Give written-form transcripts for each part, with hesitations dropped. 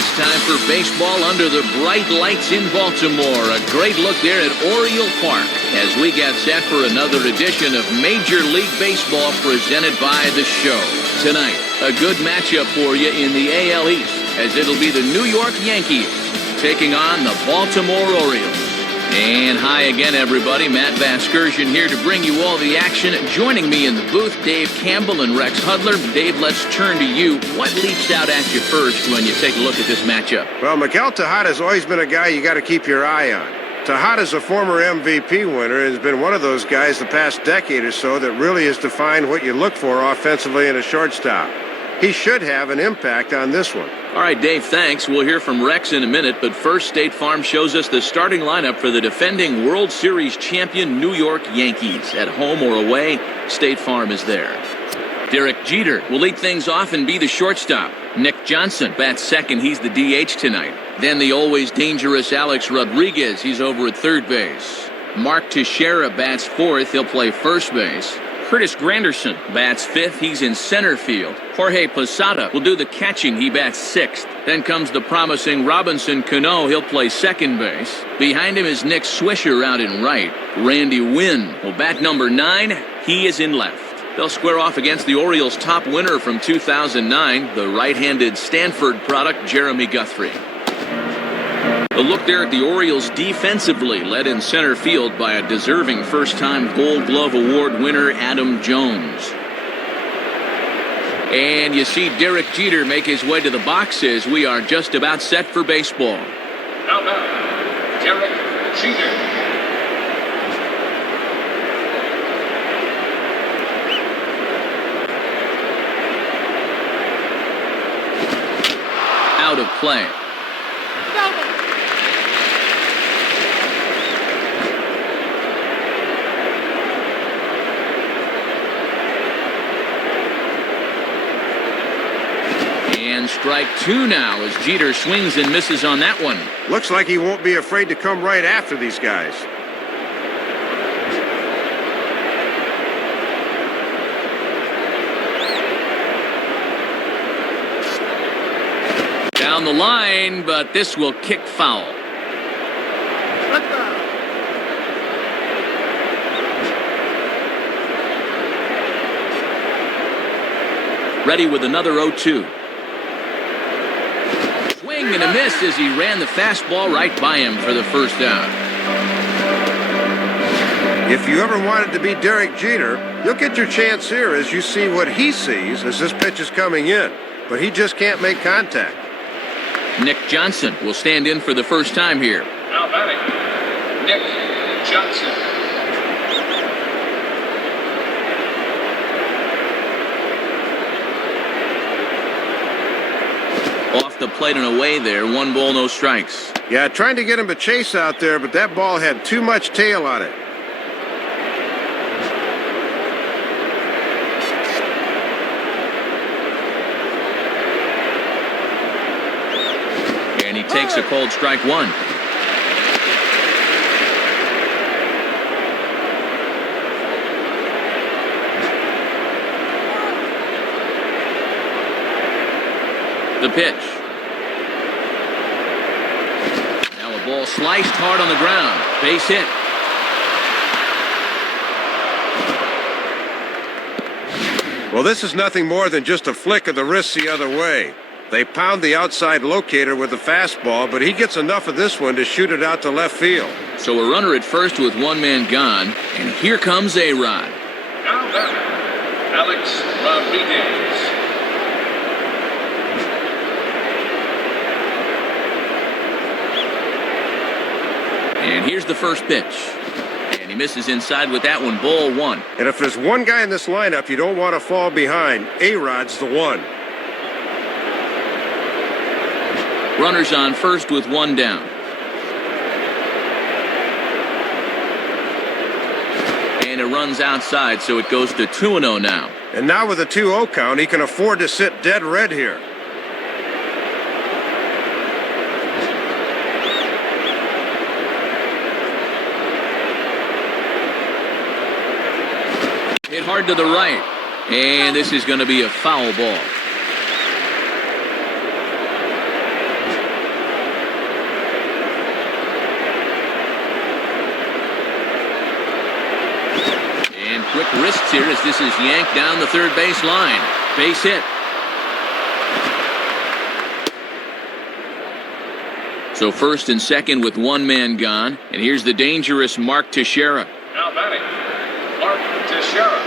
It's time for baseball under the bright lights in Baltimore. A great look there at Oriole Park as we get set for another edition of Major League Baseball presented by The Show. Tonight, a good matchup for you in the AL East as it'll be the New York Yankees taking on the Baltimore Orioles. And hi again, everybody. Matt Vasgersian here to bring you all the action. Joining me in the booth, Dave Campbell and Rex Hudler. Dave, let's turn to you. What leaps out at you first when you take a look at this matchup? Well, Miguel Tejada's always been a guy you got to keep your eye on. Tejada's a former MVP winner and has been one of those guys the past decade or so that really has defined what you look for offensively in a shortstop. He should have an impact on this one. All right, Dave, thanks. We'll hear from Rex in a minute, but first, State Farm shows us the starting lineup for the defending World Series champion New York Yankees. At home or away, State Farm is there. Derek Jeter will lead things off and be the shortstop. Nick Johnson bats second. He's the DH tonight. Then the always dangerous Alex Rodriguez. He's over at third base. Mark Teixeira bats fourth. He'll play first base. Curtis Granderson bats fifth. He's in center field. Jorge Posada will do the catching. He bats sixth. Then comes the promising Robinson Cano. He'll play second base. Behind him is Nick Swisher out in right. Randy Wynn will bat number 9. He is in left. They'll square off against the Orioles' top winner from 2009, the right-handed Stanford product, Jeremy Guthrie. A look there at the Orioles defensively, led in center field by a deserving first-time Gold Glove Award winner, Adam Jones. And you see Derek Jeter make his way to the boxes. We are just about set for baseball. Now, Derek Jeter. Out of play. And strike 2 now as Jeter swings and misses on that one. Looks like he won't be afraid to come right after these guys. Down the line, but this will kick foul. Ready with another 0-2. Swing and a miss as he ran the fastball right by him for the first down. If you ever wanted to be Derek Jeter, you'll get your chance here as you see what he sees as this pitch is coming in. But he just can't make contact. Nick Johnson will stand in for the first time here. Now batting, Nick Johnson. Off the plate and away there. 1 ball, no strikes. Yeah, trying to get him to chase out there, but that ball had too much tail on it. And he takes a cold strike 1. The pitch. Now a ball sliced hard on the ground. Base hit. Well, this is nothing more than just a flick of the wrist the other way. They pound the outside locator with the fastball, but he gets enough of this one to shoot it out to left field. So a runner at first with 1 man gone, and here comes A-Rod. Now batting, Alex Rodriguez. And here's the first pitch. And he misses inside with that one. Ball 1. And if there's one guy in this lineup you don't want to fall behind, A-Rod's the one. Runners on first with 1 down. And it runs outside, so it goes to 2-0 now. And now with a 2-0 count, he can afford to sit dead red here. Hit hard to the right. And this is going to be a foul ball. Quick wrists here as this is yanked down the third base line. Base hit. So first and second with one man gone. And here's the dangerous Mark Teixeira. Now batting, Mark Teixeira.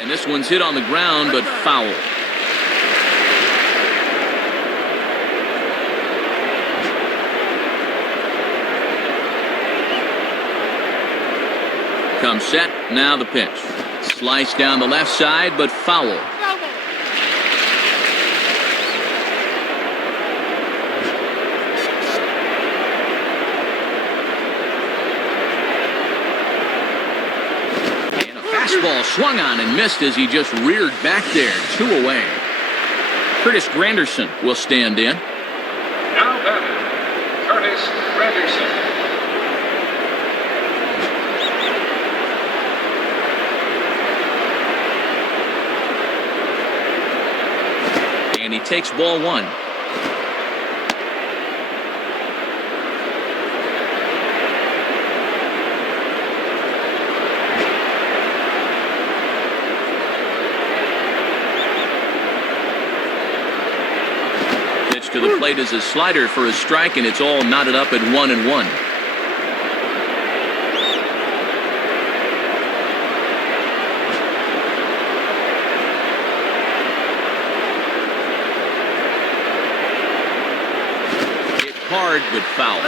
And this one's hit on the ground, but foul. Comes set, now the pitch. Slice down the left side, but foul. Fastball swung on and missed as he just reared back there. 2 away. Curtis Granderson will stand in. Now batting, Curtis Granderson. And he takes ball 1. To the plate is a slider for a strike, and it's all knotted up at 1-1. Hit hard, but foul.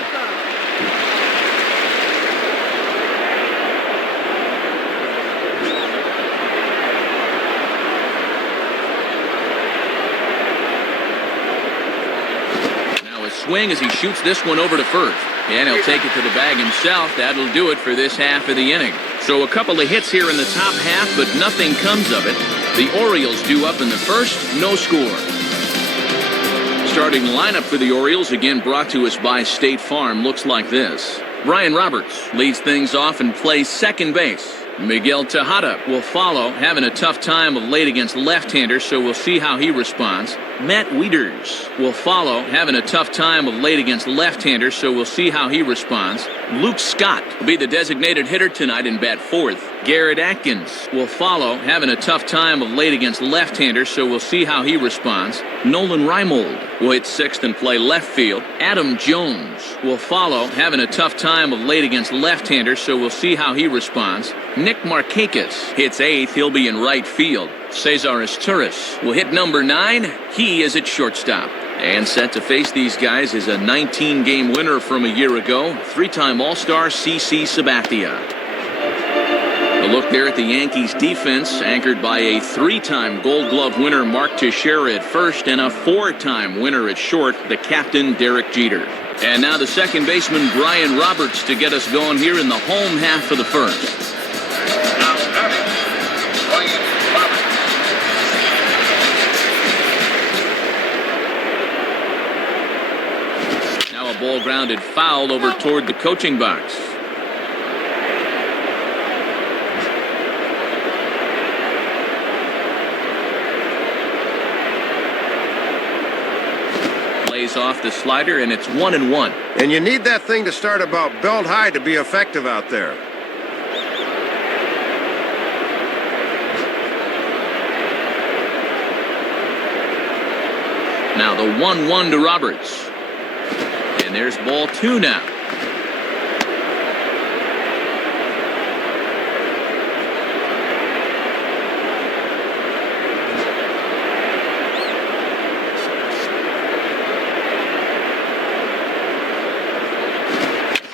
Swing as he shoots this one over to first. And he'll take it to the bag himself. That'll do it for this half of the inning. So a couple of hits here in the top half, but nothing comes of it. The Orioles due up in the first, no score. Starting lineup for the Orioles, again brought to us by State Farm, looks like this. Brian Roberts leads things off and plays second base. Miguel Tejada will follow, having a tough time of late against left-handers, so we'll see how he responds. Matt Wieters will follow, having a tough time of late against left-handers, so we'll see how he responds. Luke Scott will be the designated hitter tonight and bat fourth. Garrett Atkins will follow, having a tough time of late against left-handers, so we'll see how he responds. Nolan Reimold will hit sixth and play left field. Adam Jones will follow, having a tough time of late against left-handers, so we'll see how he responds. Nick Markakis hits eighth. He'll be in right field. Cesar Izturis will hit number 9. He is at shortstop. And set to face these guys is a 19-game winner from a year ago, 3-time All-Star CC Sabathia. A look there at the Yankees defense, anchored by a 3-time Gold Glove winner Mark Teixeira at first and a 4-time winner at short, the captain Derek Jeter. And now the second baseman Brian Roberts to get us going here in the home half of the first. Now batting, Brian Roberts. Now a ball grounded foul over toward the coaching box. Plays off the slider, and it's 1-1. And you need that thing to start about belt high to be effective out there. Now the 1-1 to Roberts. And there's ball 2 now.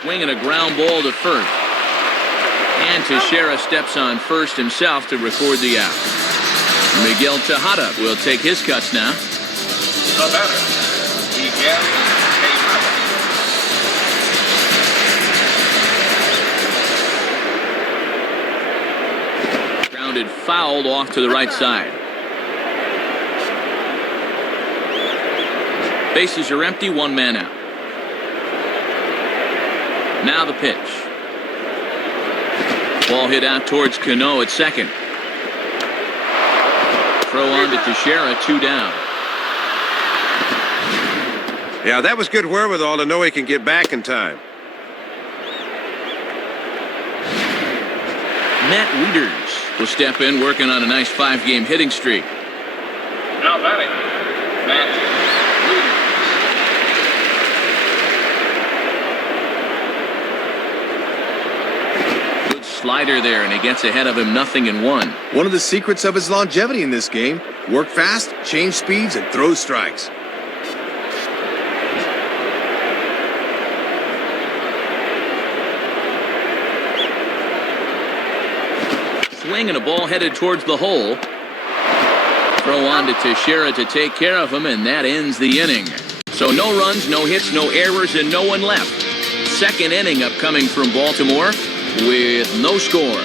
Swinging a ground ball to first. And Teixeira steps on first himself to record the out. Miguel Tejada will take his cuts now. The batter, Miguel Tejada. Grounded fouled off to the right side. Bases are empty, 1 man out. Now the pitch. Ball hit out towards Cano at second. Throw on to Teixeira, 2 down. Yeah, that was good wherewithal to know he can get back in time. Matt Wieters will step in, working on a nice 5-game hitting streak. Now batting, Matt Wieters. Good slider there, and he gets ahead of him 0-1. One of the secrets of his longevity in this game: work fast, change speeds, and throw strikes. Swing and a ball headed towards the hole. Throw on to Teixeira to take care of him, and that ends the inning. So no runs, no hits, no errors, and no one left. Second inning upcoming from Baltimore with no score.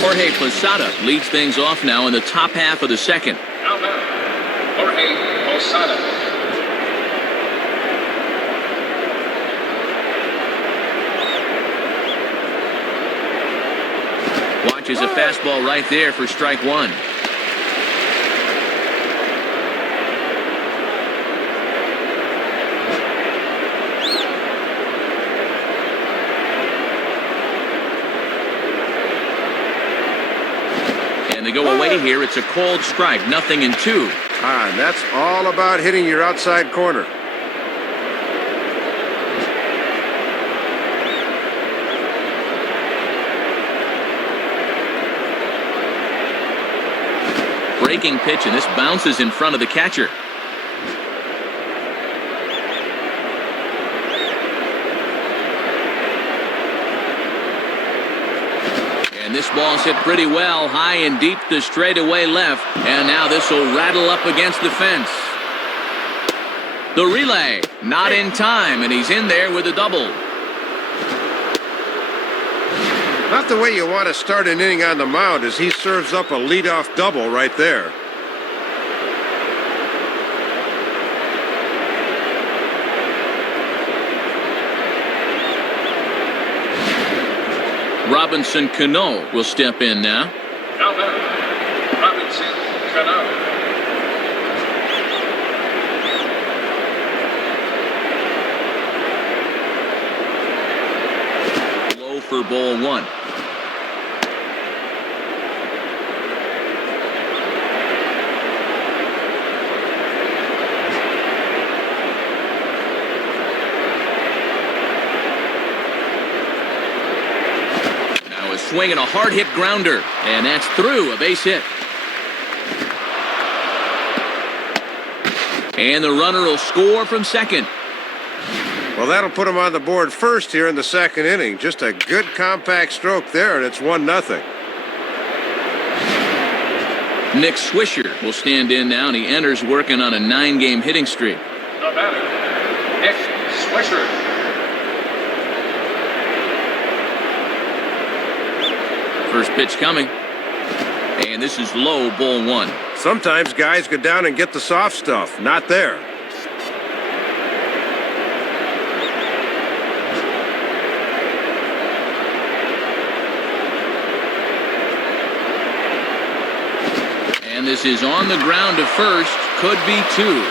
Jorge Posada leads things off now in the top half of the second. Now batting, Jorge Posada. Watches a fastball right there for strike one. And they go away here. It's a cold strike, 0-2. And that's all about hitting your outside corner. Breaking pitch, and this bounces in front of the catcher. And this ball's hit pretty well, high and deep to straightaway left. And now this will rattle up against the fence. The relay, not in time, and he's in there with a double. Not the way you want to start an inning on the mound, as he serves up a leadoff double right there. Robinson Cano will step in now. Now batting, Robinson Cano. Low for ball one. Swing and a hard hit grounder, and that's through, a base hit. And the runner will score from second. Well, that'll put him on the board first here in the second inning. Just a good compact stroke there, and it's 1-0. Nick Swisher will stand in now, and he enters working on a 9-game hitting streak. The batter, Nick Swisher. First pitch coming. And this is low, ball one. Sometimes guys go down and get the soft stuff. Not there. And this is on the ground to first. Could be two.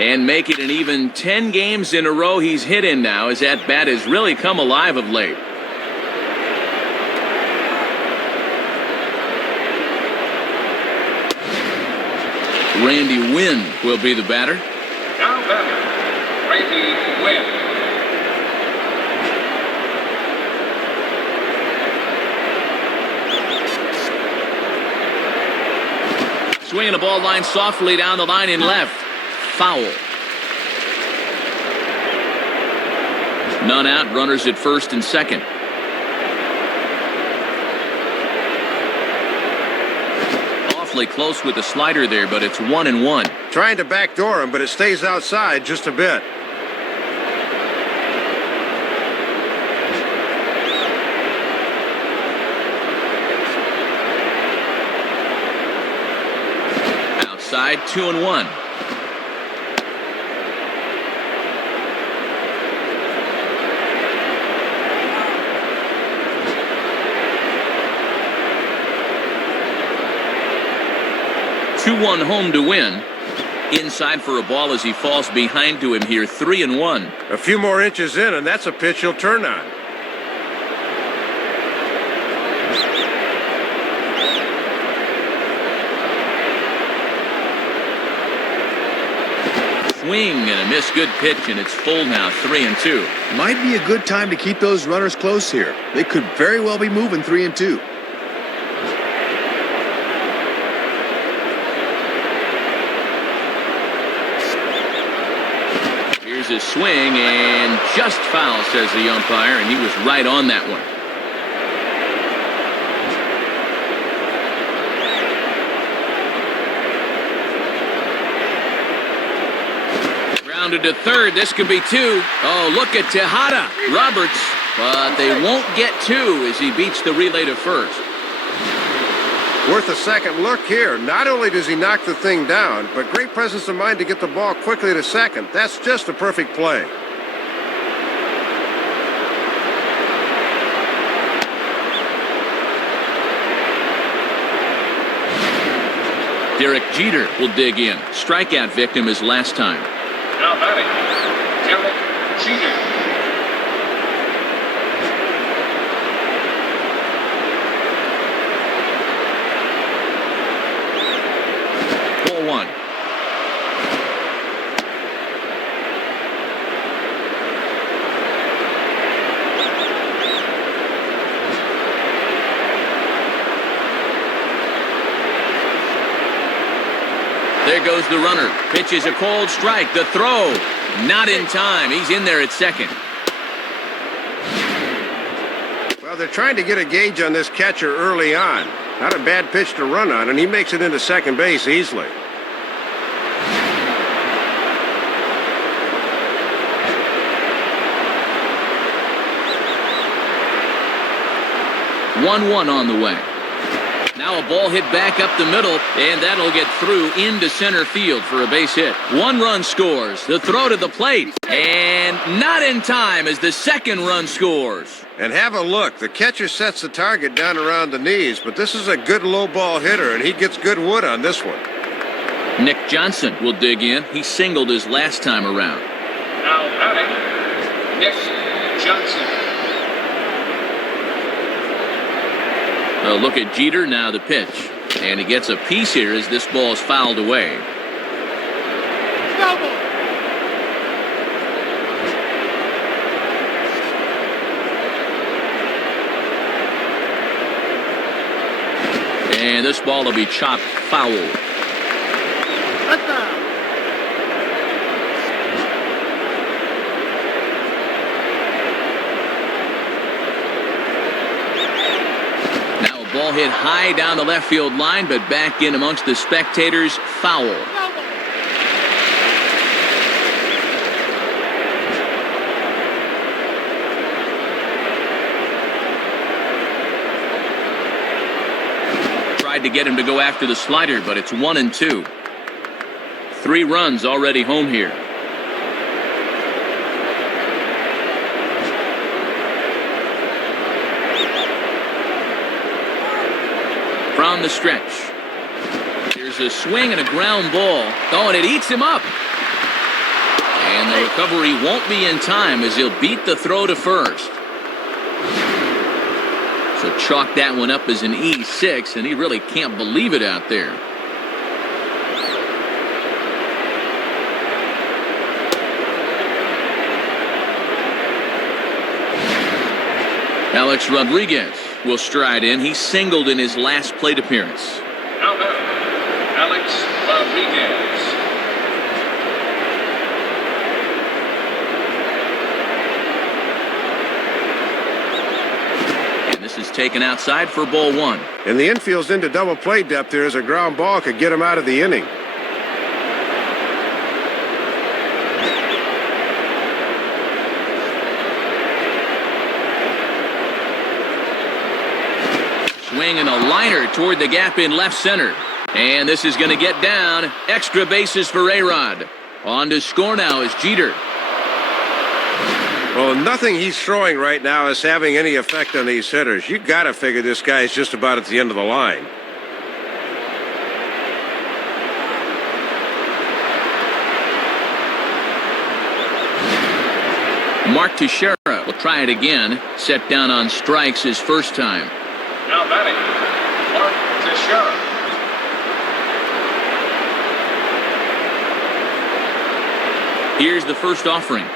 And make it an even 10 games in a row he's hit in now, as that bat has really come alive of late. Randy Wynn will be the batter. Now batting, Randy Wynn. Swinging the ball line softly down the line in left. Foul. None out, runners at first and second. Awfully close with the slider there, but it's 1-1. Trying to backdoor him, but it stays outside just a bit. Outside, 2-1. 2-1 home to win. Inside for a ball as he falls behind to him here, 3-1. A few more inches in, and that's a pitch he'll turn on. Swing and a miss, good pitch, and it's full now, 3-2. Might be a good time to keep those runners close here. They could very well be moving 3-2. Here's his swing, and just foul, says the umpire, and he was right on that one. Grounded to third. This could be two. Oh, look at Tejada. Roberts, but they won't get two as he beats the relay to first. Worth a second look here. Not only does he knock the thing down, but great presence of mind to get the ball quickly to second. That's just a perfect play. Derek Jeter will dig in. Strikeout victim as last time. Now batting, Derek Jeter. There goes the runner. Pitch is a cold strike. The throw, not in time. He's in there at second. Well, they're trying to get a gauge on this catcher early on. Not a bad pitch to run on, and he makes it into second base easily. One on the way. Now a ball hit back up the middle, and that'll get through into center field for a base hit. 1 run scores. The throw to the plate, and not in time as the second run scores. And have a look. The catcher sets the target down around the knees, but this is a good low ball hitter, and he gets good wood on this one. Nick Johnson will dig in. He singled his last time around. Now batting, Nick Johnson. A look at Jeter, now the pitch. And he gets a piece here as this ball is fouled away. And this ball will be chopped foul. Ball hit high down the left field line, but back in amongst the spectators. Foul. Tried to get him to go after the slider, but it's 1-2. 3 runs already home here. From the stretch. Here's a swing and a ground ball. Oh, and it eats him up. And the recovery won't be in time as he'll beat the throw to first. So chalk that one up as an E6, and he really can't believe it out there. Alex Rodriguez will stride in. He singled in his last plate appearance. Now Alex Rodriguez. And this is taken outside for ball 1. And the infield's into double play depth here as a ground ball could get him out of the inning. Swing and a liner toward the gap in left center. And this is going to get down. Extra bases for A-Rod. On to score now is Jeter. Well, nothing he's throwing right now is having any effect on these hitters. You got to figure this guy is just about at the end of the line. Mark Teixeira will try it again. Set down on strikes his first time. Now batting, Mark Teixeira. Here's the first offering.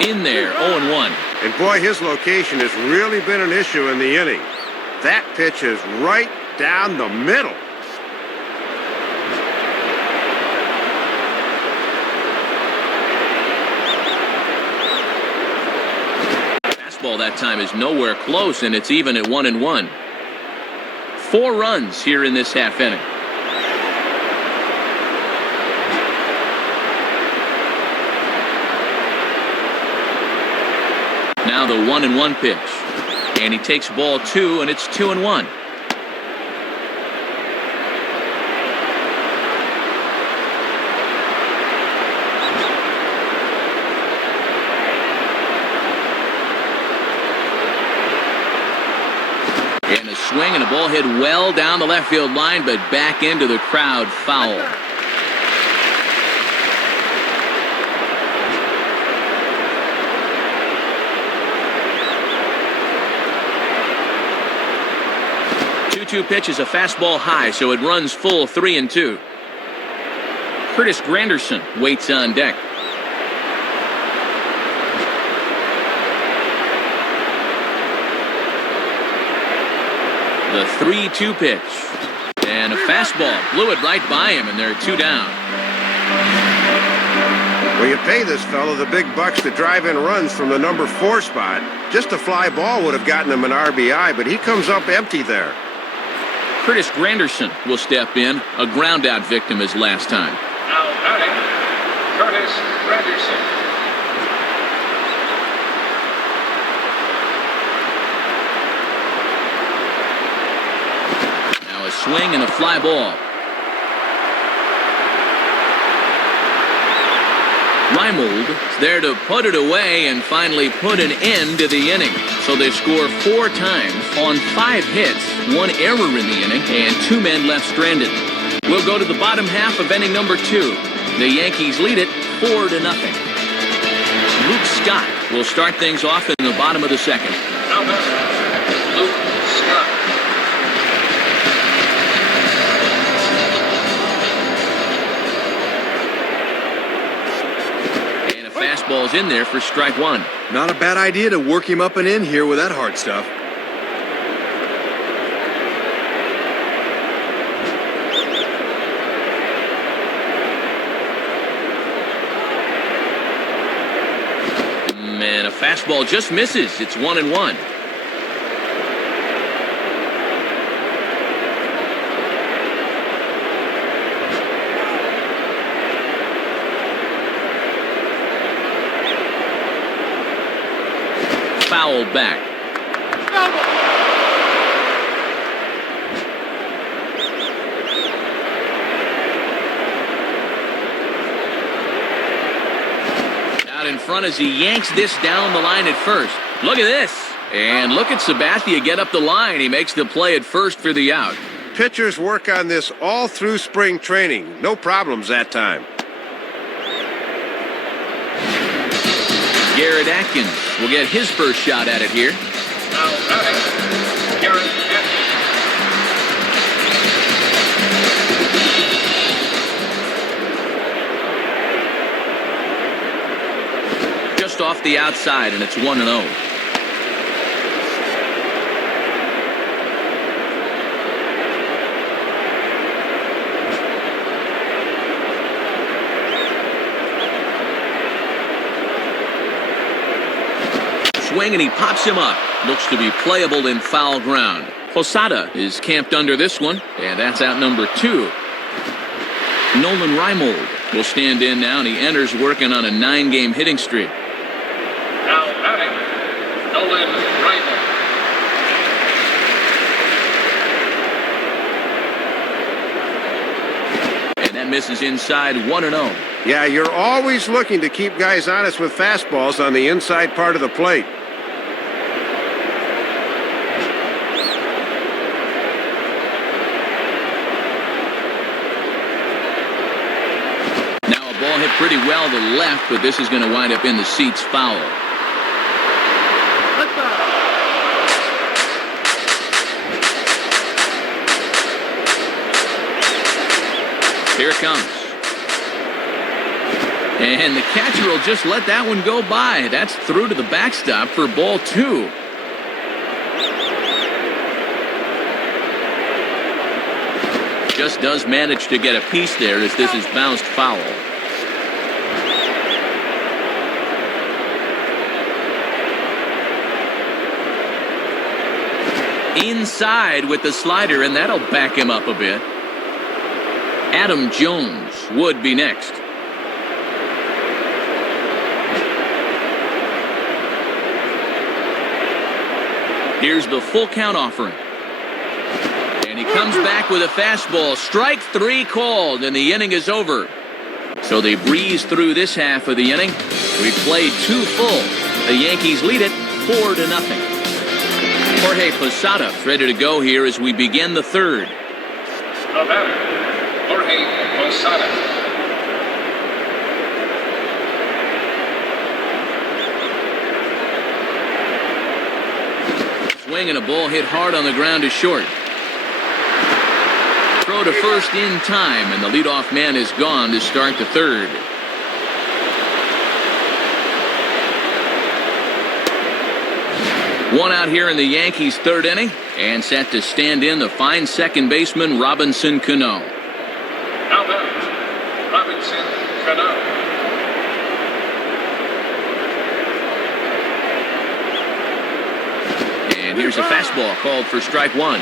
In there, 0-1. And boy, his location has really been an issue in the inning. That pitch is right down the middle. Fastball that time is nowhere close, and it's even at 1-1. 4 runs here in this half inning. Now the 1-1 pitch. And he takes ball 2, and it's 2-1. And a swing, and a ball hit well down the left field line, but back into the crowd, foul. Two pitches, a fastball high, so it runs full 3-2. Curtis Granderson waits on deck. The 3-2 pitch. And a fastball blew it right by him, and they're 2 down. Well, you pay this fellow the big bucks to drive in runs from the number 4 spot. Just a fly ball would have gotten him an RBI, but he comes up empty there. Curtis Granderson will step in, a ground-out victim his last time. Now batting, Curtis Granderson. Now a swing and a fly ball. Reimold is there to put it away and finally put an end to the inning. So they score 4 times on 5 hits, 1 error in the inning, and 2 men left stranded. We'll go to the bottom half of inning number 2. The Yankees lead it 4-0. Luke Scott will start things off in the bottom of the second. Now batting, Luke Scott. Fastball's in there for strike 1. Not a bad idea to work him up and in here with that hard stuff. Man, a fastball just misses. It's 1-1. Foul back. Out in front as he yanks this down the line at first. Look at this. And look at Sabathia get up the line. He makes the play at first for the out. Pitchers work on this all through spring training. No problems that time. Garrett Atkins will get his first shot at it here. Now batting, Garrett Atkins. Just off the outside, and it's 1-0. Swing, and he pops him up. Looks to be playable in foul ground. Posada is camped under this one, and that's out number 2. Nolan Reimold will stand in now, and he enters working on a 9-game hitting streak. Now batting, Nolan Reimold. And that misses inside, 1-0. Yeah, you're always looking to keep guys honest with fastballs on the inside part of the plate. Now a ball hit pretty well to left, but this is going to wind up in the seats foul. Here it comes. And the catcher will just let that one go by. That's through to the backstop for ball 2. Just does manage to get a piece there as this is bounced foul. Inside with the slider, and that'll back him up a bit. Adam Jones would be next. Here's the full count offering. And he comes back with a fastball. Strike 3 called, and the inning is over. So they breeze through this half of the inning. We played 2 full. The Yankees lead it 4-0. Jorge Posada ready to go here as we begin the 3rd. The batter, Jorge Posada. Swing and a ball hit hard on the ground to short. Throw to first in time, and the leadoff man is gone to start the 3rd. One out here in the Yankees' 3rd inning, and set to stand in the fine second baseman Robinson Cano. Now batter, Robinson Cano. And here's a fastball called for strike 1.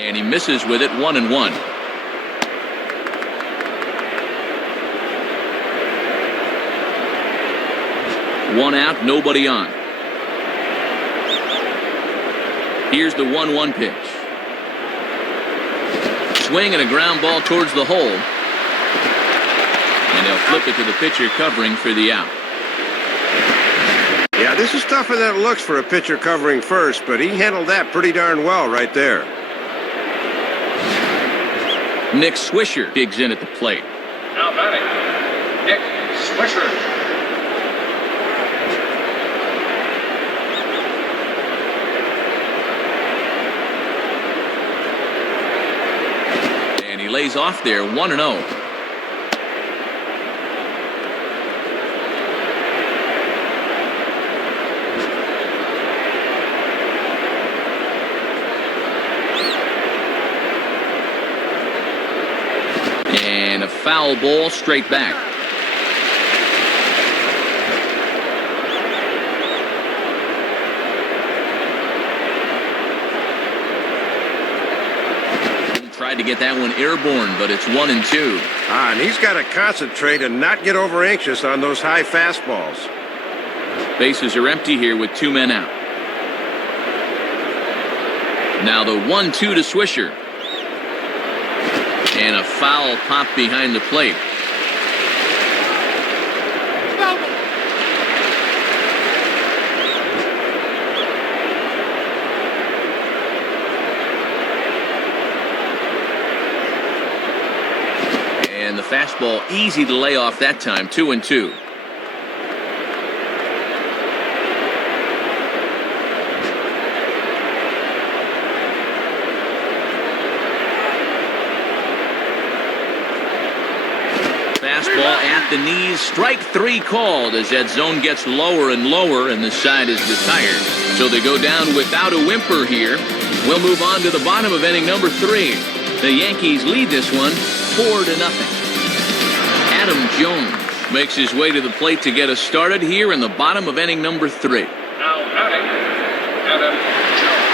And he misses with it, 1-1. One out, nobody on. Here's the 1-1 pitch. Swing and a ground ball towards the hole. And they'll flip it to the pitcher covering for the out. Yeah, this is tougher than it looks for a pitcher covering first, but he handled that pretty darn well right there. Nick Swisher digs in at the plate. Now batting, Nick Swisher. And he lays off there, 1-0. And a foul ball straight back. Tried to get that one airborne, but it's 1-2. And he's got to concentrate and not get over anxious on those high fastballs. Bases are empty here with 2 men out. Now the 1-2 to Swisher. And a foul pop behind the plate. And the fastball easy to lay off that time, 2-2. Fastball at the knees, strike 3 called as that zone gets lower and lower and the side is retired. So they go down without a whimper here. We'll move on to the bottom of inning number 3. The Yankees lead this one 4-0. Adam Jones makes his way to the plate to get us started here in the bottom of inning number 3. Now batting, Adam Jones.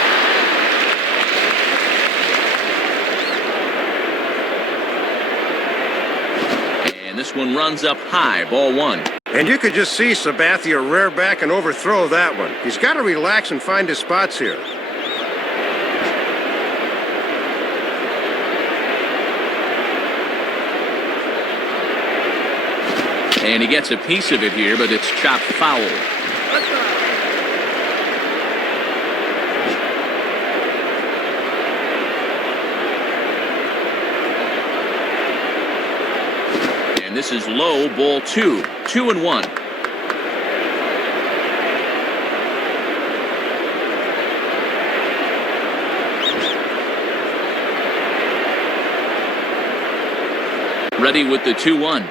And this one runs up high, ball 1. And you could just see Sabathia rear back and overthrow that one. He's got to relax and find his spots here. And he gets a piece of it here, but it's chopped foul. And And this is low, ball 2. 2-1. Ready with the 2-1.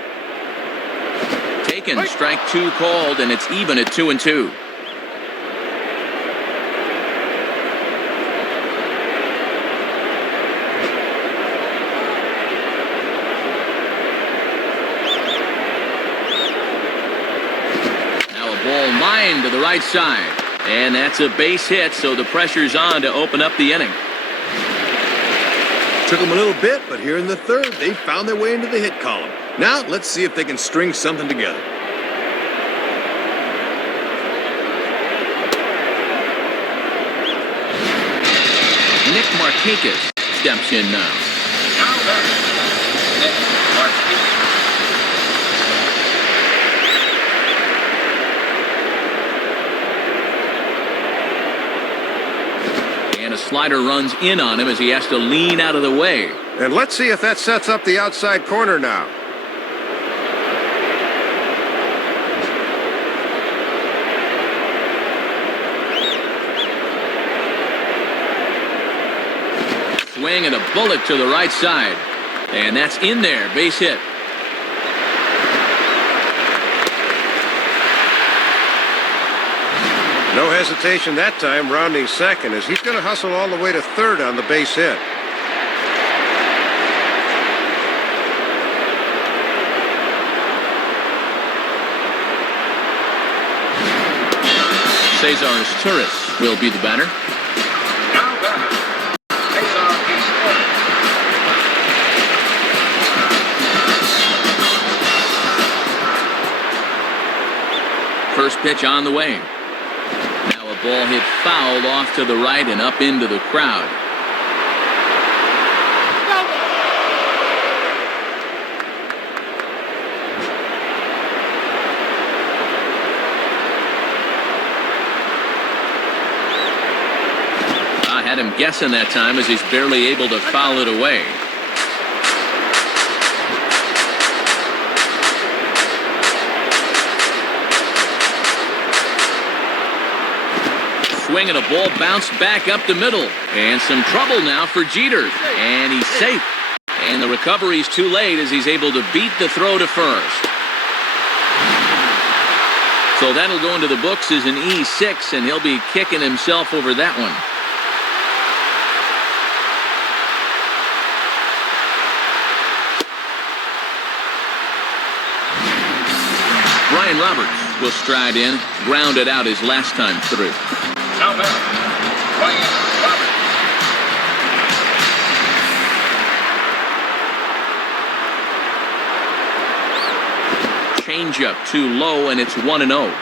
Taken, strike 2 called, and it's even at 2-2. Line to the right side, and that's a base hit, so the pressure's on to open up the inning. Took them a little bit, but here in the third, they found their way into the hit column. Now, let's see if they can string something together. Nick Markakis steps in now. Now batter, Nick Markakis. And a slider runs in on him as he has to lean out of the way. And let's see if that sets up the outside corner now. Swing and a bullet to the right side. And that's in there, base hit. No hesitation that time, rounding second, as he's going to hustle all the way to third on the base hit. Cesar Turris will be the batter. Now batter, Cesar Turris. First pitch on the way. Now a ball hit foul off to the right and up into the crowd. I had him guessing that time as he's barely able to foul it away. Swing and a ball bounced back up the middle. And some trouble now for Jeter. And he's safe. And the recovery's too late as he's able to beat the throw to first. So that'll go into the books as an E6, and he'll be kicking himself over that one. Brian Roberts will stride in, grounded out his last time through. Now batter, Brian Roberts. Changeup too low, and it's 1-0.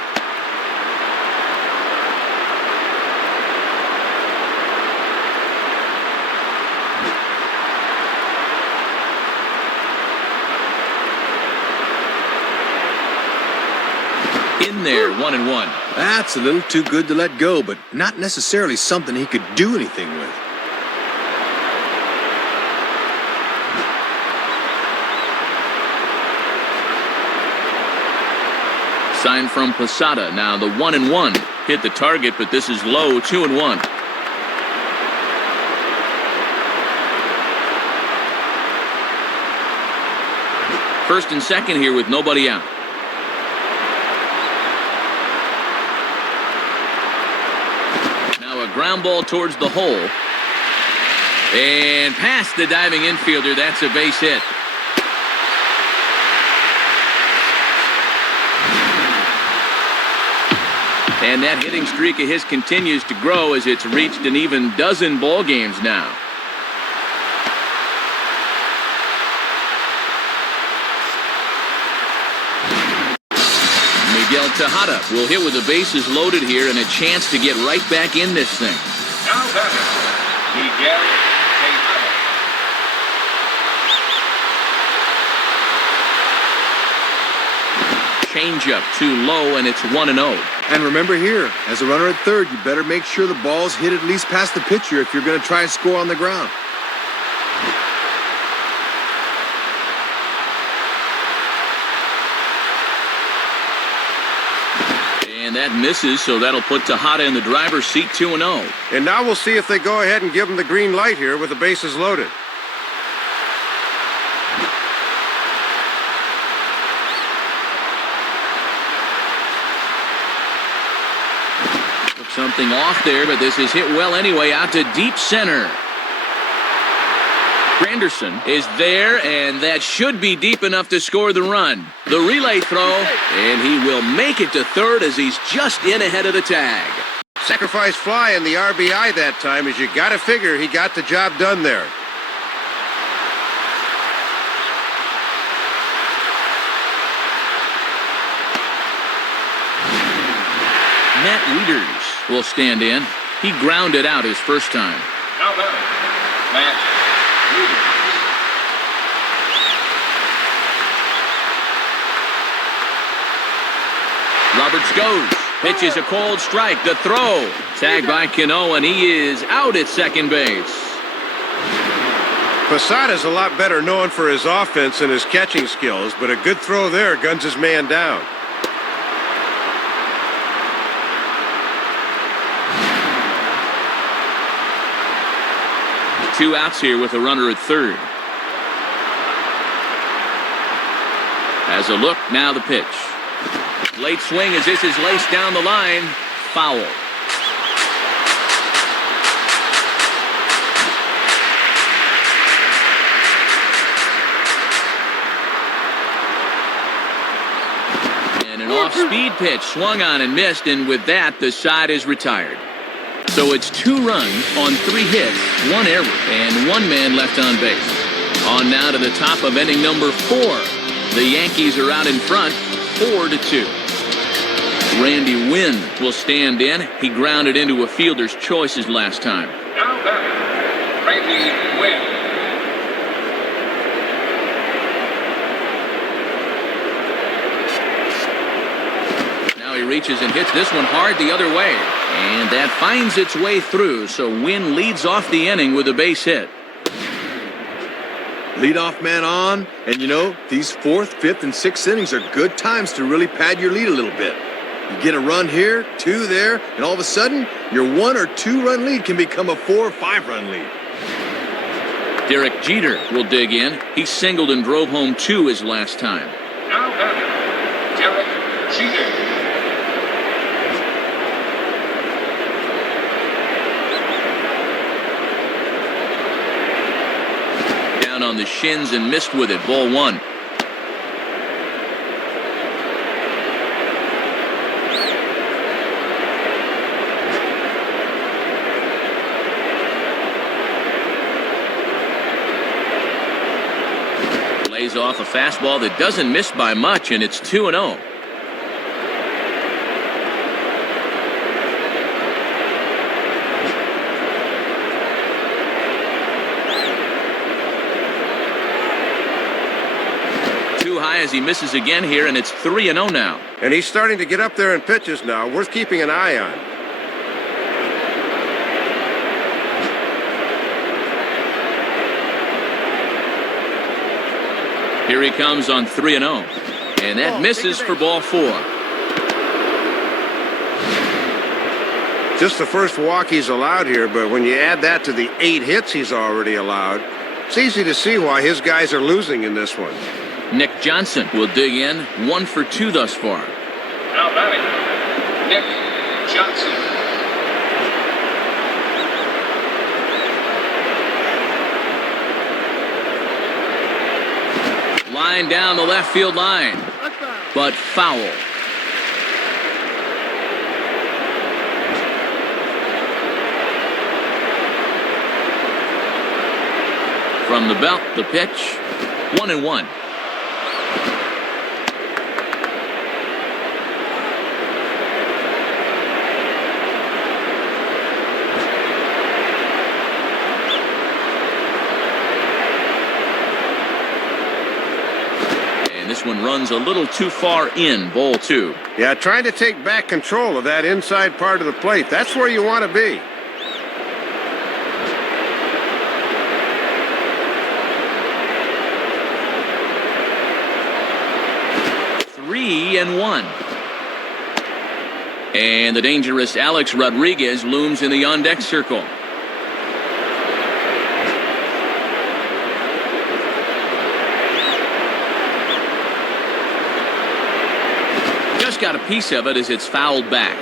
In there, 1-1. That's a little too good to let go, but not necessarily something he could do anything with. Sign from Posada. Now the 1-1. Hit the target, but this is low, 2-1. First and second here with nobody out. A ground ball towards the hole. And past the diving infielder. That's a base hit. And that hitting streak of his continues to grow as it's reached an even dozen ball games now. Miguel Tejada will hit with the bases loaded here and a chance to get right back in this thing. Now batter, Miguel Tejada. Changeup too low, and it's 1-0. And remember here, as a runner at third, you better make sure the ball's hit at least past the pitcher if you're going to try and score on the ground. And that misses, so that'll put Tejada in the driver's seat 2-0. And now we'll see if they go ahead and give him the green light here with the bases loaded. Took something off there, but this is hit well anyway, out to deep center. Granderson is there, and that should be deep enough to score the run. The relay throw, and he will make it to third as he's just in ahead of the tag. Sacrifice fly in the RBI that time, as you got to figure he got the job done there. Matt Wieters will stand in. He grounded out his first time. Now batting, Matt Wieters. Roberts goes. Pitches a cold strike. The throw. Tagged by Cano, and he is out at second base. Posada's a lot better known for his offense and his catching skills, but a good throw there guns his man down. Two outs here with a runner at third. Has a look, now the pitch. Late swing as this is laced down the line. Foul. And an off-speed pitch swung on and missed, and with that, the side is retired. So it's 2 runs on 3 hits, 1 error, and 1 man left on base. On now to the top of inning number 4. The Yankees are out in front, 4-2. Randy Wynn will stand in. He grounded into a fielder's choice his last time. Now batting, Randy Wynn. Now he reaches and hits this one hard the other way. And that finds its way through, so Wynn leads off the inning with a base hit. Leadoff man on, and you know, these 4th, 5th, and 6th innings are good times to really pad your lead a little bit. You get a run here, 2 there, and all of a sudden, your 1 or 2 run lead can become a 4 or 5 run lead. Derek Jeter will dig in. He singled and drove home 2 his last time. Now batting, Derek Jeter. Down on the shins and missed with it. Ball 1. Lays off a fastball that doesn't miss by much, and it's 2-0. Too high as he misses again here, and it's 3-0 now. And he's starting to get up there in pitches now, worth keeping an eye on. Here he comes on 3-0. And that misses for ball 4. Just the first walk he's allowed here, but when you add that to the 8 hits he's already allowed, it's easy to see why his guys are losing in this one. Nick Johnson will dig in. 1 for 2 thus far. Now batting, Nick Johnson. Line down the left field line, but foul. From the belt, the pitch, 1-1. This one runs a little too far in. Ball 2. Yeah, trying to take back control of that inside part of the plate. That's where you want to be. And the dangerous Alex Rodriguez looms in the on-deck circle. Just got a piece of it as it's fouled back.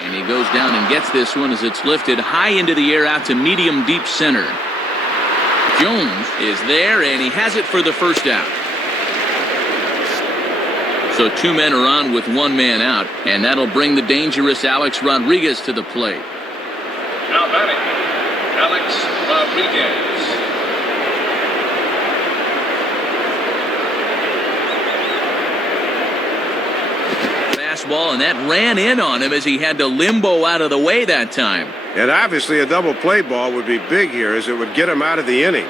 And he goes down and gets this one as it's lifted high into the air out to medium deep center. Jones is there, and he has it for the first out. So 2 men are on with 1 man out, and that'll bring the dangerous Alex Rodriguez to the plate. Now batting, Alex Rodriguez. Fastball, and that ran in on him as he had to limbo out of the way that time. And obviously a double play ball would be big here, as it would get him out of the inning.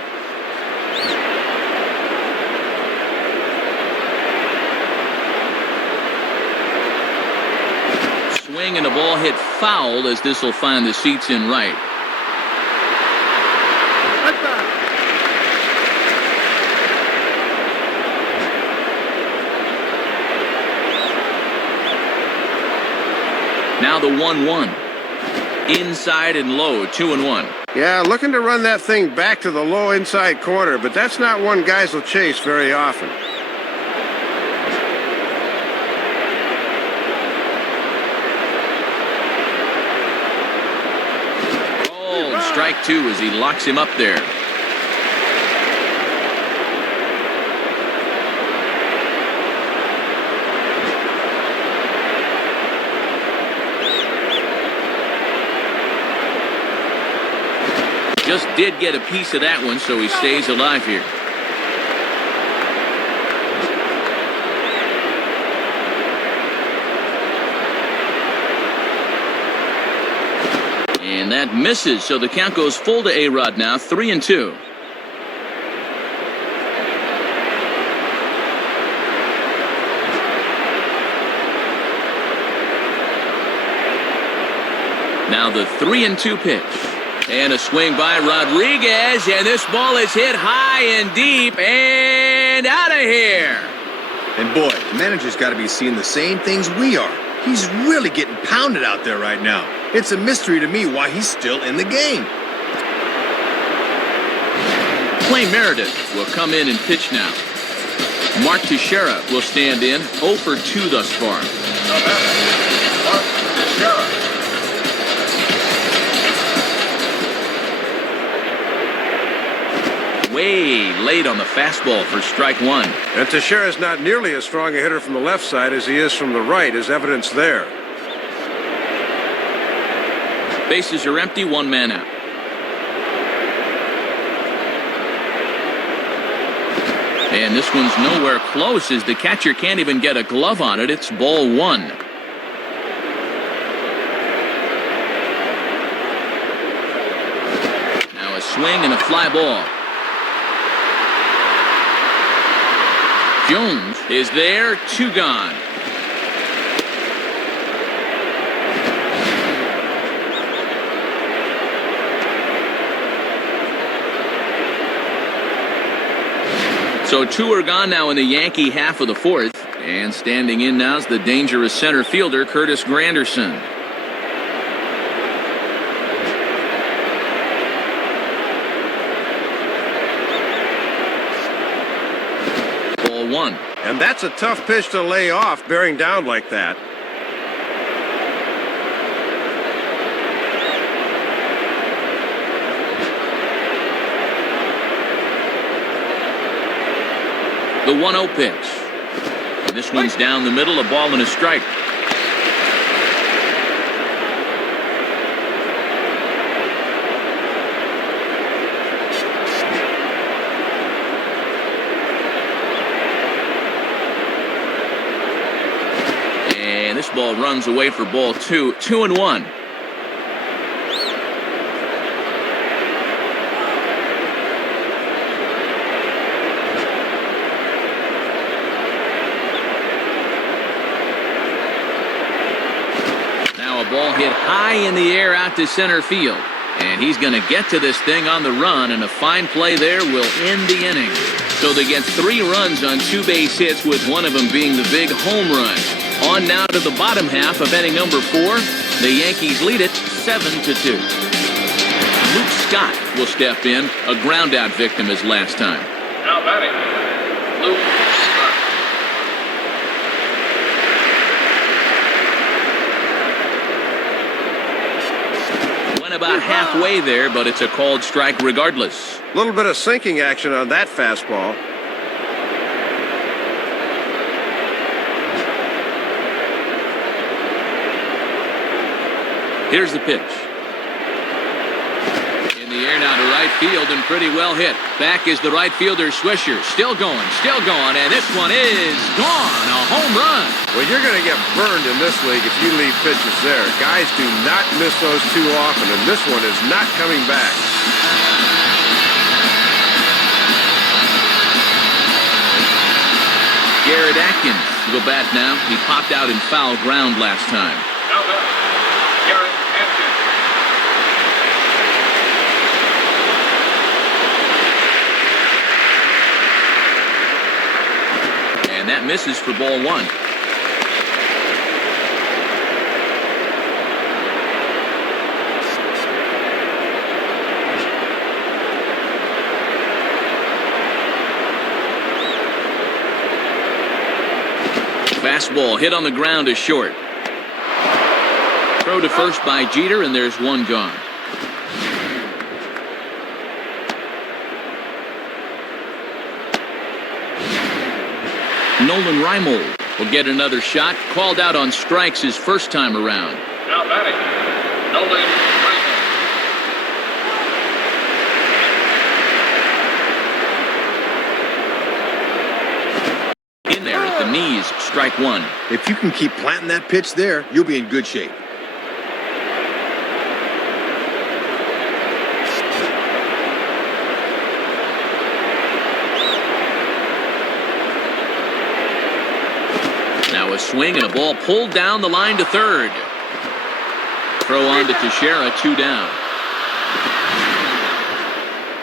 Swing and the ball hit foul as this will find the seats in right. Now the 1-1. Inside and low, 2-1. Yeah, looking to run that thing back to the low inside corner, but that's not one guys will chase very often. Oh, strike 2 as he locks him up there. Just did get a piece of that one, so he stays alive here. And that misses, so the count goes full to A-Rod now, 3-2. Now the 3-2 pitch. And a swing by Rodriguez, and this ball is hit high and deep and out of here. And boy, the manager's got to be seeing the same things we are. He's really getting pounded out there right now. It's a mystery to me why he's still in the game. Clay Meredith will come in and pitch now. Mark Teixeira will stand in, 0 for 2 thus far. Mark Teixeira. Way late on the fastball for strike 1. And Teixeira's not nearly as strong a hitter from the left side as he is from the right, as evidence there. Bases are empty, 1 man out. And this one's nowhere close as the catcher can't even get a glove on it. It's ball 1. Now a swing and a fly ball. Jones is there, 2 gone. So 2 are gone now in the Yankee half of the 4th. And standing in now is the dangerous center fielder, Curtis Granderson. Ball 1. And that's a tough pitch to lay off, bearing down like that. The 1-0 pitch. And this one's down the middle, a ball and a strike. And this ball runs away for ball 2, 2-1. Ball hit high in the air out to center field. And he's going to get to this thing on the run, and a fine play there will end the inning. So they get 3 runs on 2 base hits, with one of them being the big home run. On now to the bottom half of inning number 4. The Yankees lead it 7-2. Luke Scott will step in, a ground-out victim as last time. Now batting, Luke Scott. Went about halfway there, but it's a called strike regardless. A little bit of sinking action on that fastball. Here's the pitch. In the air now to right field, and pretty well hit. Back is the right fielder, Swisher. Still going, and this one is gone. A home run. Well, you're going to get burned in this league if you leave pitches there. Guys do not miss those too often, and this one is not coming back. Garrett Atkins will bat now. He popped out in foul ground last time. Now batting, Garrett Atkins. And that misses for ball 1. Fastball hit on the ground is short. Throw to first by Jeter, and there's one gone. Nolan Reimold will get another shot. Called out on strikes his first time around. Now batting, Nolan Reimold. In there at the knees, strike 1. If you can keep planting that pitch there, you'll be in good shape. Now a swing and a ball pulled down the line to third. Throw on to Teixeira, 2 down.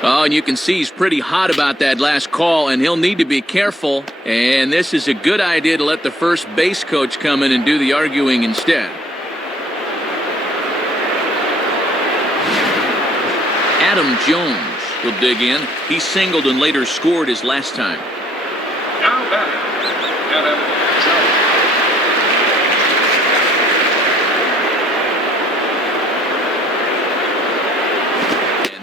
Oh, and you can see he's pretty hot about that last call, and he'll need to be careful. And this is a good idea to let the first base coach come in and do the arguing instead. Adam Jones will dig in. He singled and later scored his last time. Now batting, Adam Jones.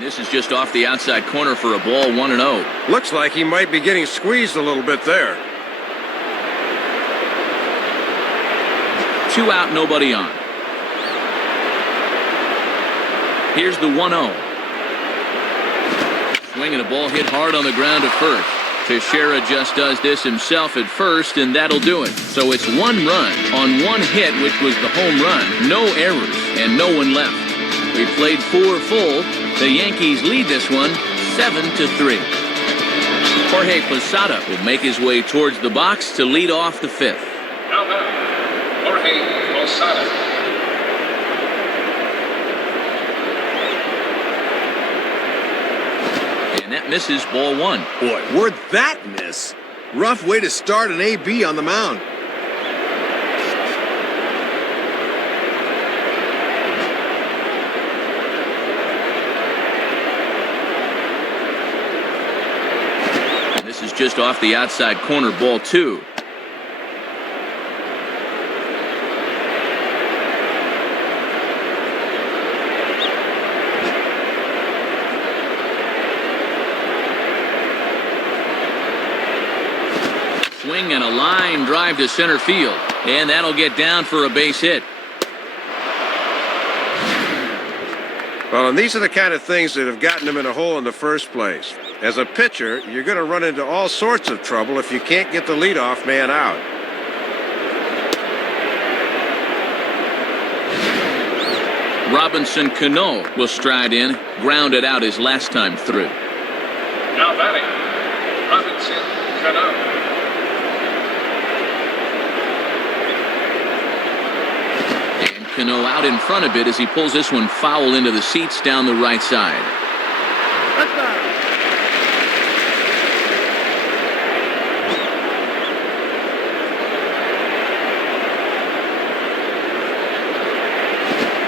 This is just off the outside corner for a ball, 1-0. Looks like he might be getting squeezed a little bit there. 2 out, nobody on. Here's the 1-0. Swinging a ball hit hard on the ground at first. Teixeira just does this himself at first, and that'll do it. So it's 1 run on 1 hit, which was the home run. No errors, and no one left. We played 4 full. The Yankees lead this one 7-3. Jorge Posada will make his way towards the box to lead off the 5th. Now batting, Jorge Posada. And that misses ball 1. Boy, where'd that miss? Rough way to start an AB on the mound. This is just off the outside corner, ball 2. Swing and a line drive to center field, and that'll get down for a base hit. Well, and these are the kind of things that have gotten him in a hole in the first place. As a pitcher, you're going to run into all sorts of trouble if you can't get the leadoff man out. Robinson Cano will stride in, grounded out his last time through. Now batting, Robinson Cano. Cano out in front a bit as he pulls this one foul into the seats down the right side.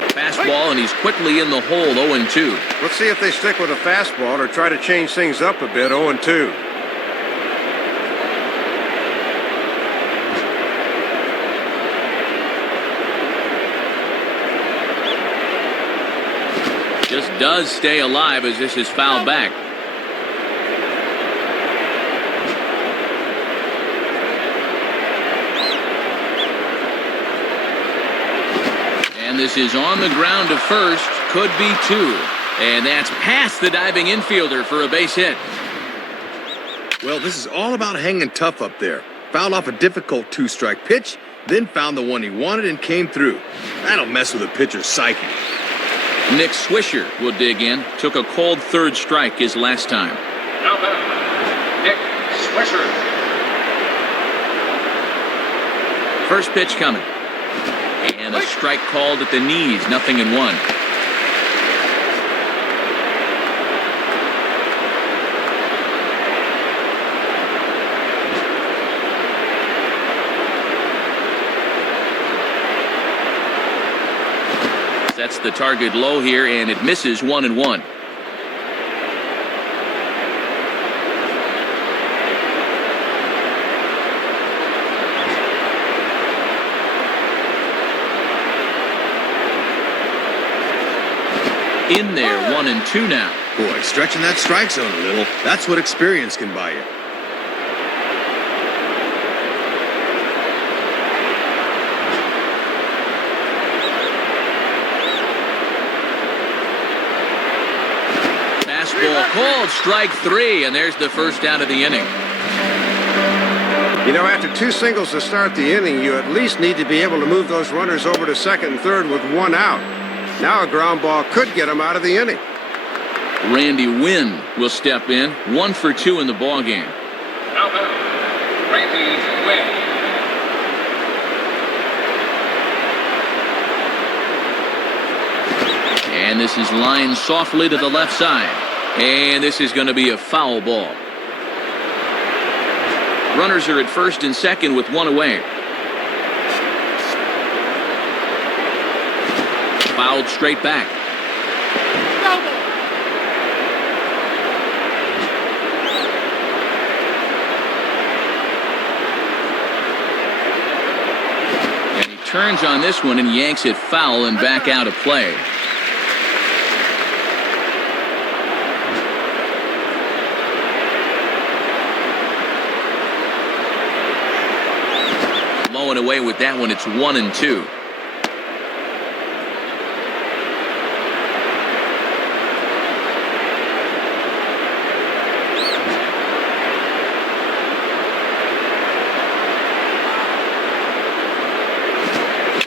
Fastball, and he's quickly in the hole, 0-2. Let's see if they stick with a fastball or try to change things up a bit, 0-2. Just does stay alive as this is fouled back. And this is on the ground to first. Could be two. And that's past the diving infielder for a base hit. Well, this is all about hanging tough up there. Fouled off a difficult two-strike pitch, then found the one he wanted and came through. That'll mess with a pitcher's psyche. Nick Swisher will dig in. Took a cold third strike his last time. Now back, Nick Swisher. First pitch coming. And a strike called at the knees. 0-1. That's the target low here, and it misses 1-1. In there, 1-2 now. Boy, stretching that strike zone a little. That's what experience can buy you. Fastball called, strike three, and there's the first out of the inning. You know, after two singles to start the inning, you at least need to be able to move those runners over to second and third with one out. Now a ground ball could get him out of the inning. Randy Wynn will step in, 1 for 2 in the ballgame. Now back, Randy Wynn. And this is lined softly to the left side. And this is going to be a foul ball. Runners are at first and second with one away. Fouled straight back. And he turns on this one and yanks it foul and back out of play. Blowing away with that one, it's 1-2.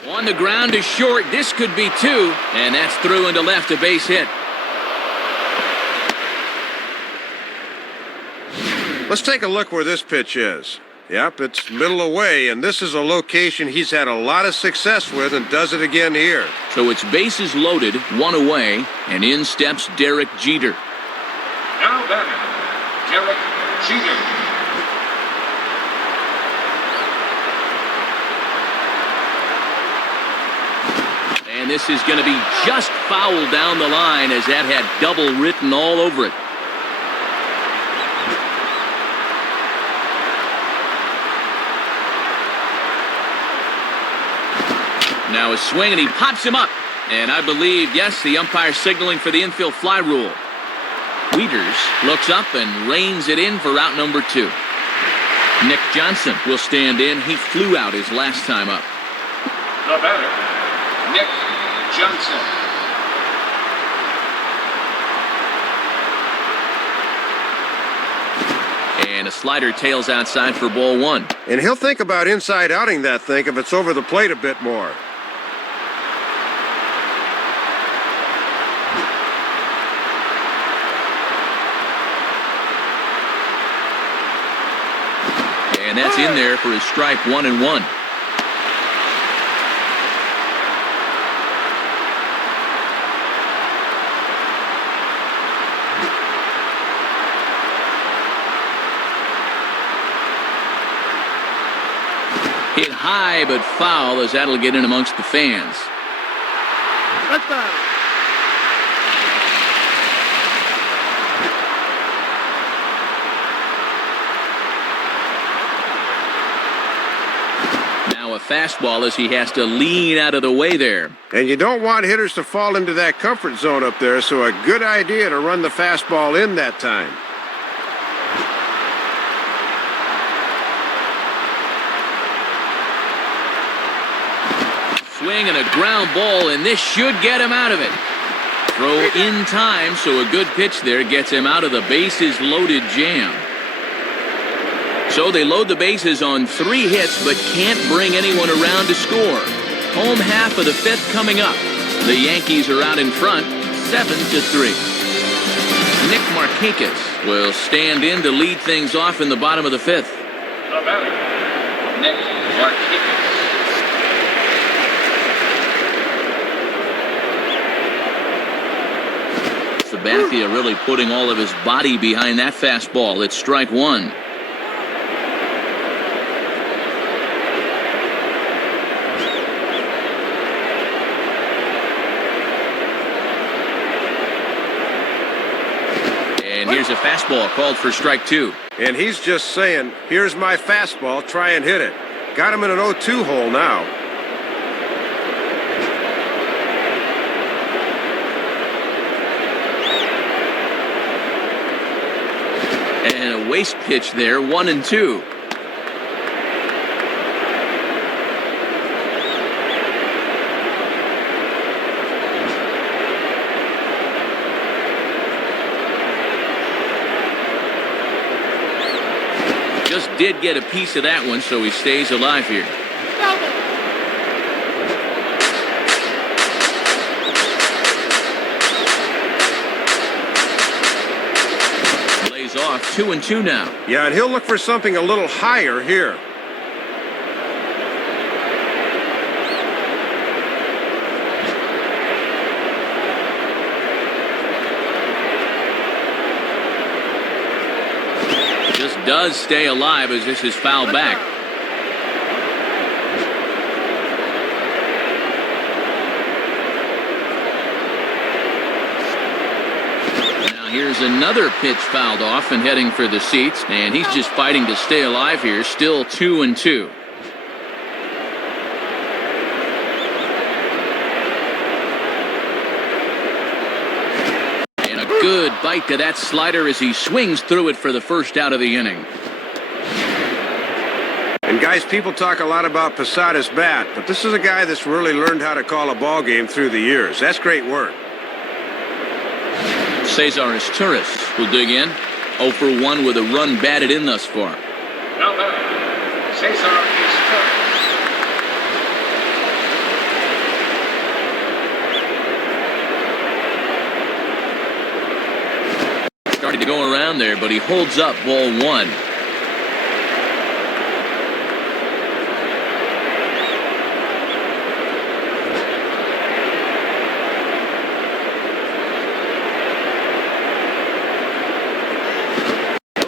On the ground to short. This could be two, and that's through into left, a base hit. Let's take a look where this pitch is. Yep, it's middle away, and this is a location he's had a lot of success with and does it again here. So it's bases loaded, one away, and in steps Derek Jeter. Now batting, Derek Jeter. And this is going to be just foul down the line as that had double written all over it. Now a swing, and he pops him up. And I believe, yes, the umpire signaling for the infield fly rule. Wieters looks up and reins it in for out number 2. Nick Johnson will stand in. He flew out his last time up. The batter, Nick Johnson. And a slider tails outside for ball 1. And he'll think about inside outing that thing if it's over the plate a bit more. And that's in there for his strike, 1-1. Hit high but foul, as that'll get in amongst the fans. Now a fastball as he has to lean out of the way there. And you don't want hitters to fall into that comfort zone up there, so a good idea to run the fastball in that time. Swing and a ground ball, and this should get him out of it. Throw in time, so a good pitch there gets him out of the bases-loaded jam. So they load the bases on 3 hits, but can't bring anyone around to score. Home half of the 5th coming up. The Yankees are out in front, 7-3. Nick Markakis will stand in to lead things off in the bottom of the 5th. The batter, Nick Markakis. Sabathia really putting all of his body behind that fastball. It's strike 1. And here's a fastball called for strike 2. And he's just saying, here's my fastball, try and hit it. Got him in an 0-2 hole now. And a waste pitch there, 1-2. Just did get a piece of that one, so he stays alive here. Off 2-2 now. Yeah, and he'll look for something a little higher here. Just does stay alive as this is fouled back. Here's another pitch fouled off and heading for the seats, and he's just fighting to stay alive here, still 2-2. And a good bite to that slider as he swings through it for the first out of the inning. And guys, people talk a lot about Posada's bat, but this is a guy that's really learned how to call a ball game through the years. That's great work. Cesar Izturis will dig in. 0 for 1 with a run batted in thus far. Now batter, Cesar Izturis. Started to go around there, but he holds up ball 1.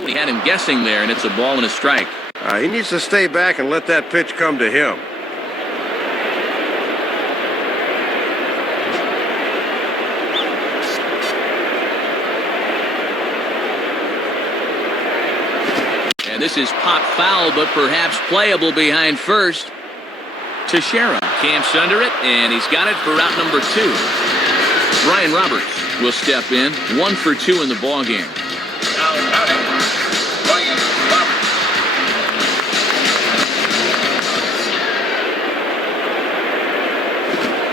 Had him guessing there, and it's a ball and a strike. He needs to stay back and let that pitch come to him. And this is pop foul, but perhaps playable behind first. Teixeira camps under it, and he's got it for out number 2. Brian Roberts will step in, 1 for 2 in the ballgame. Now batting, Brian Roberts.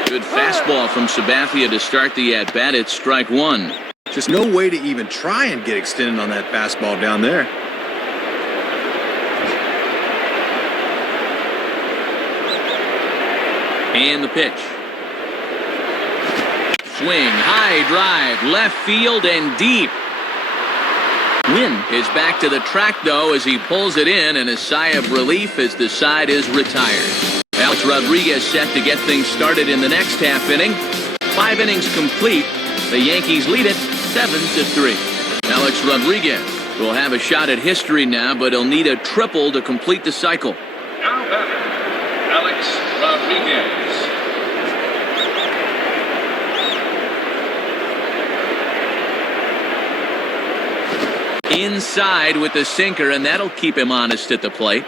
Good fastball from Sabathia to start the at-bat. It's strike 1. Just no way to even try and get extended on that fastball down there. And the pitch. Swing, high drive, left field and deep. Wynn is back to the track, though, as he pulls it in, and a sigh of relief as the side is retired. Alex Rodriguez set to get things started in the next half inning. 5 innings complete. The Yankees lead it 7-3. Alex Rodriguez will have a shot at history now, but he'll need a triple to complete the cycle. Now batter, Rodriguez. Inside with the sinker, and that'll keep him honest at the plate.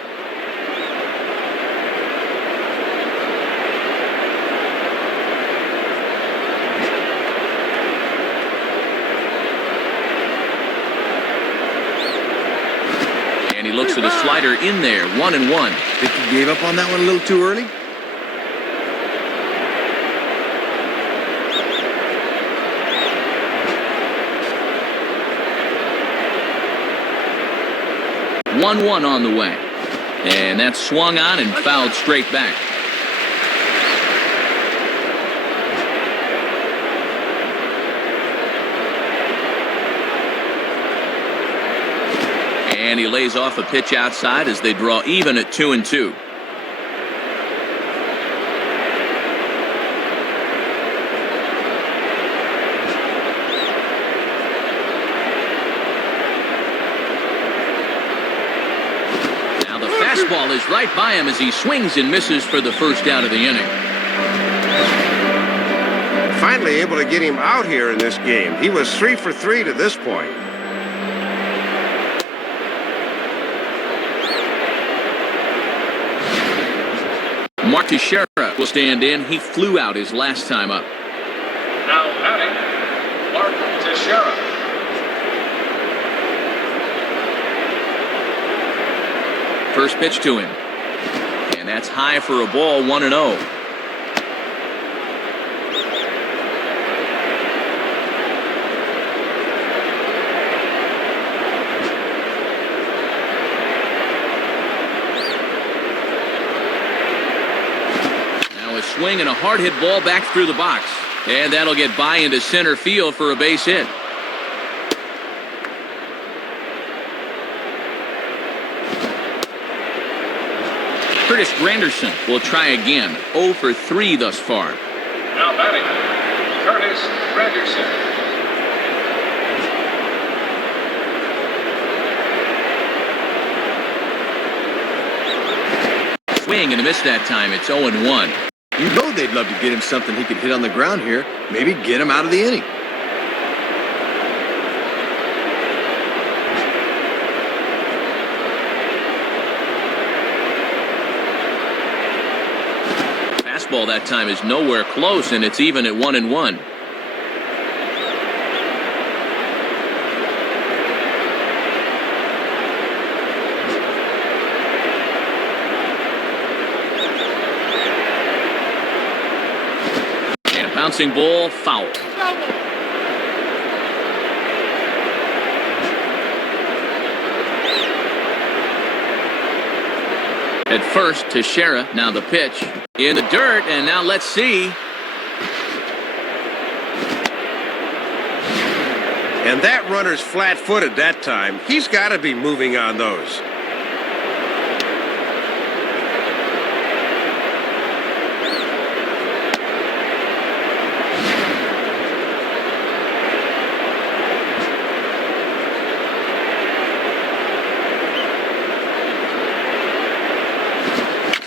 And he looks at a slider in there, 1-1. Think he gave up on that one a little too early? One on the way. And that's swung on and fouled straight back. And he lays off a pitch outside as they draw even at 2-2. Ball is right by him as he swings and misses for the first out of the inning. Finally able to get him out here in this game. He was 3 for 3 to this point. Mark Teixeira will stand in. He flew out his last time up. Now batting, Mark Teixeira. First pitch to him. And that's high for a ball, 1-0. Now a swing and a hard hit ball back through the box. And that'll get by into center field for a base hit. Curtis Granderson will try again. 0 for 3 thus far. Now batting, Curtis Granderson. Swing and a miss that time. It's 0-1. You know they'd love to get him something he could hit on the ground here. Maybe get him out of the inning. Fastball that time is nowhere close, and it's even at 1-1. And a bouncing ball, foul. At first, Teixeira, now the pitch. In the dirt, and now let's see. And that runner's flat-footed that time. He's got to be moving on those.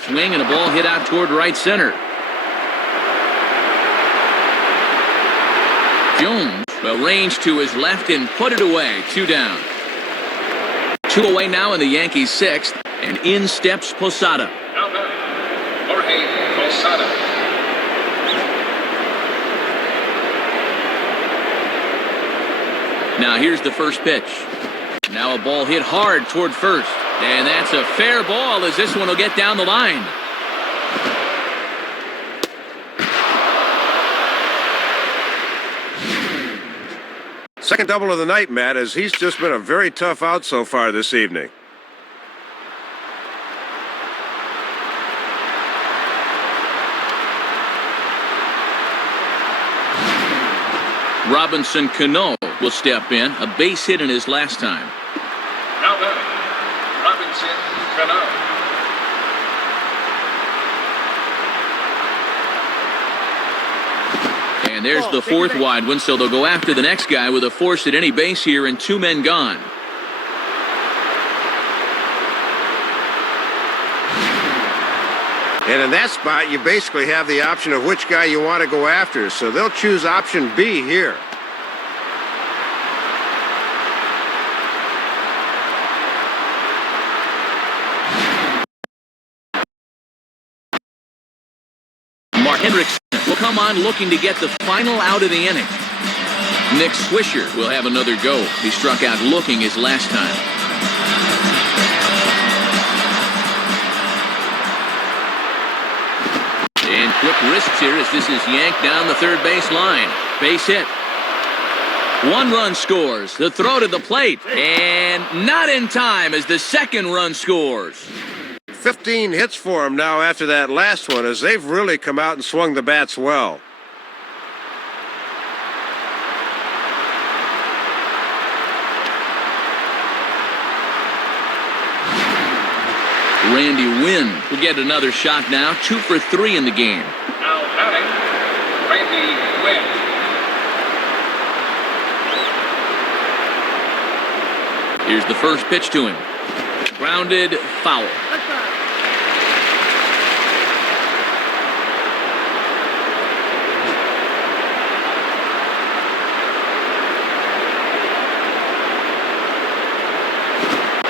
Swing and a ball hit out toward right center. Jones will range to his left and put it away. 2 down. 2 away now in the Yankees' 6th, and in steps Posada. Now batting, Jorge Posada. Now here's the first pitch. Now a ball hit hard toward first. And that's a fair ball as this one will get down the line. Second double of the night, Matt, as he's just been a very tough out so far this evening. Robinson Cano will step in, a base hit in his last time. Now batting, Robinson Cano. And there's the fourth wide one, so they'll go after the next guy with a force at any base here and 2 men gone. And in that spot, you basically have the option of which guy you want to go after. So they'll choose option B here. Mark Hendrickson will come on looking to get the final out of the inning. Nick Swisher will have another go. He struck out looking his last time. And quick wrists here as this is yanked down the third base line. Base hit. 1 run scores. The throw to the plate. And not in time as the second run scores. 15 hits for him now after that last one, as they've really come out and swung the bats well. Randy Wynn will get another shot now. 2 for 3 in the game. Now batting, Randy Wynn. Here's the first pitch to him. Grounded foul.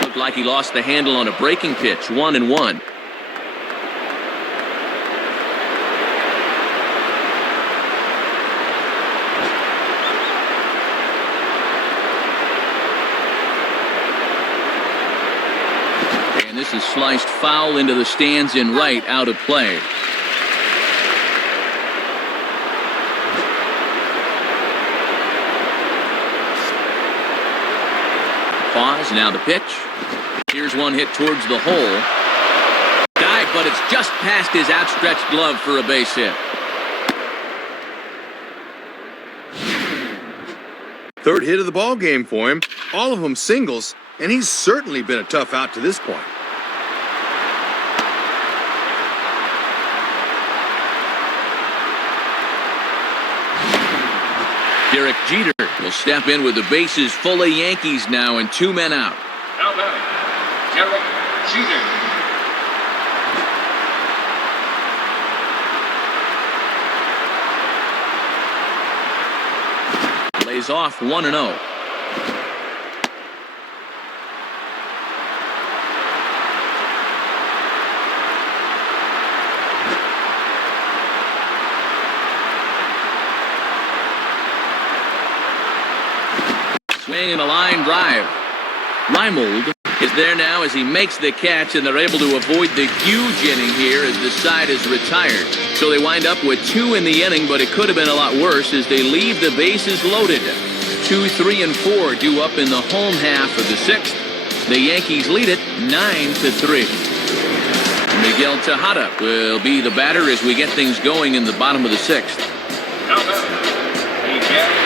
Looked like he lost the handle on a breaking pitch. 1-1. This is sliced foul into the stands in right, out of play. Pause, now the pitch. Here's one hit towards the hole. Dive, but it's just past his outstretched glove for a base hit. Third hit of the ball game for him. All of them singles, and he's certainly been a tough out to this point. Derek Jeter will step in with the bases full of Yankees now and 2 men out. Now batting, Derek Jeter. Lays off 1-0. Swing and a line drive. Reimold is there now as he makes the catch, and they're able to avoid the huge inning here as the side is retired. So they wind up with 2 in the inning, but it could have been a lot worse as they leave the bases loaded. 2, 3, and 4 due up in the home half of the 6th. The Yankees lead it 9-3. Miguel Tejada will be the batter as we get things going in the bottom of the 6th. Now batting, Miguel Tejada.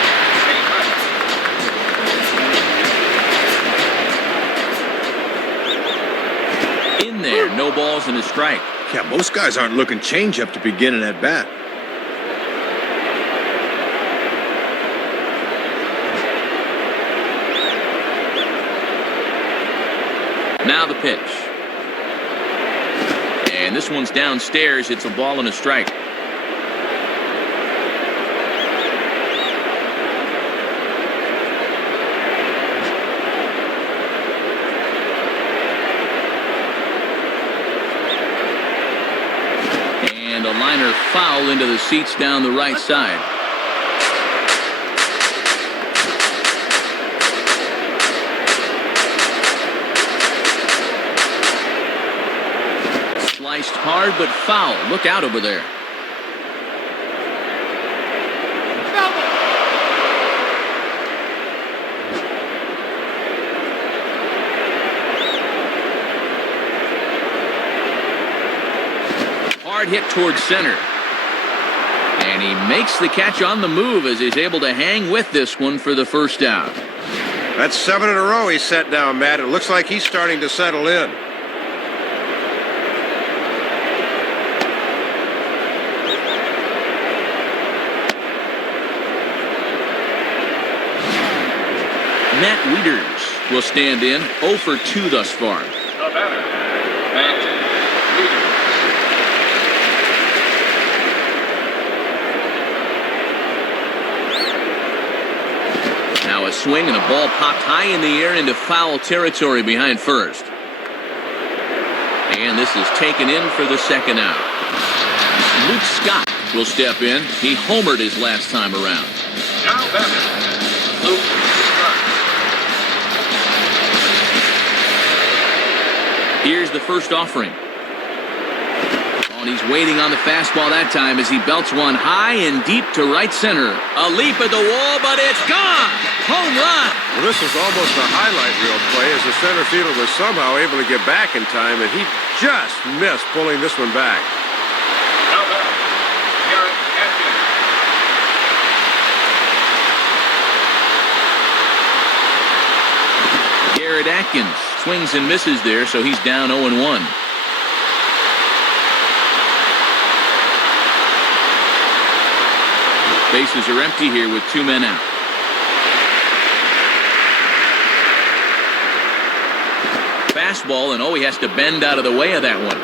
There, no balls and a strike. Yeah, most guys aren't looking changeup to begin an at-bat. Now the pitch. And this one's downstairs. It's a ball and a strike. And a liner foul into the seats down the right side. Sliced hard but foul. Look out over there. Hard hit towards center. And he makes the catch on the move as he's able to hang with this one for the first out. That's 7 in a row he's set down, Matt. It looks like he's starting to settle in. Matt Wieters will stand in. 0 for 2 thus far. The batter, Matt Wieters. swing, and a ball popped high in the air into foul territory behind first. And this is taken in for the second out. Luke Scott will step in. He homered his last time around. Now batting, Luke Scott. Here's the first offering. And he's waiting on the fastball that time as he belts one high and deep to right center. A leap at the wall, but it's gone! Home run! Well, this was almost a highlight reel play as the center fielder was somehow able to get back in time, and he just missed pulling this one back. Now batting, Garrett Atkins. Garrett Atkins swings and misses there, so he's down 0-1. Bases are empty here with 2 men out. Fastball, and he has to bend out of the way of that one.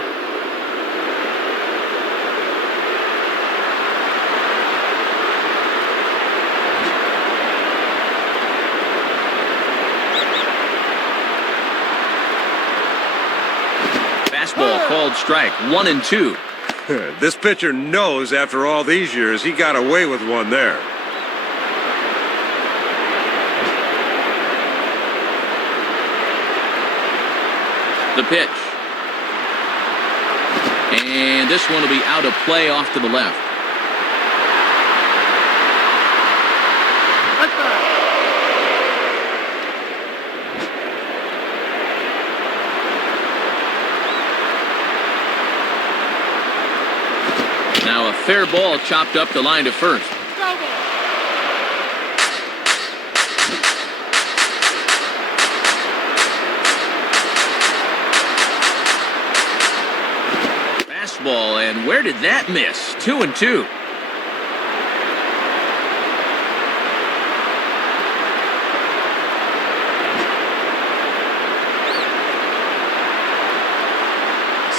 Fastball called strike, 1-2. This pitcher knows after all these years he got away with one there. The pitch. And this one will be out of play off to the left. Now a fair ball chopped up the line to first. Fastball, and where did that miss? 2-2.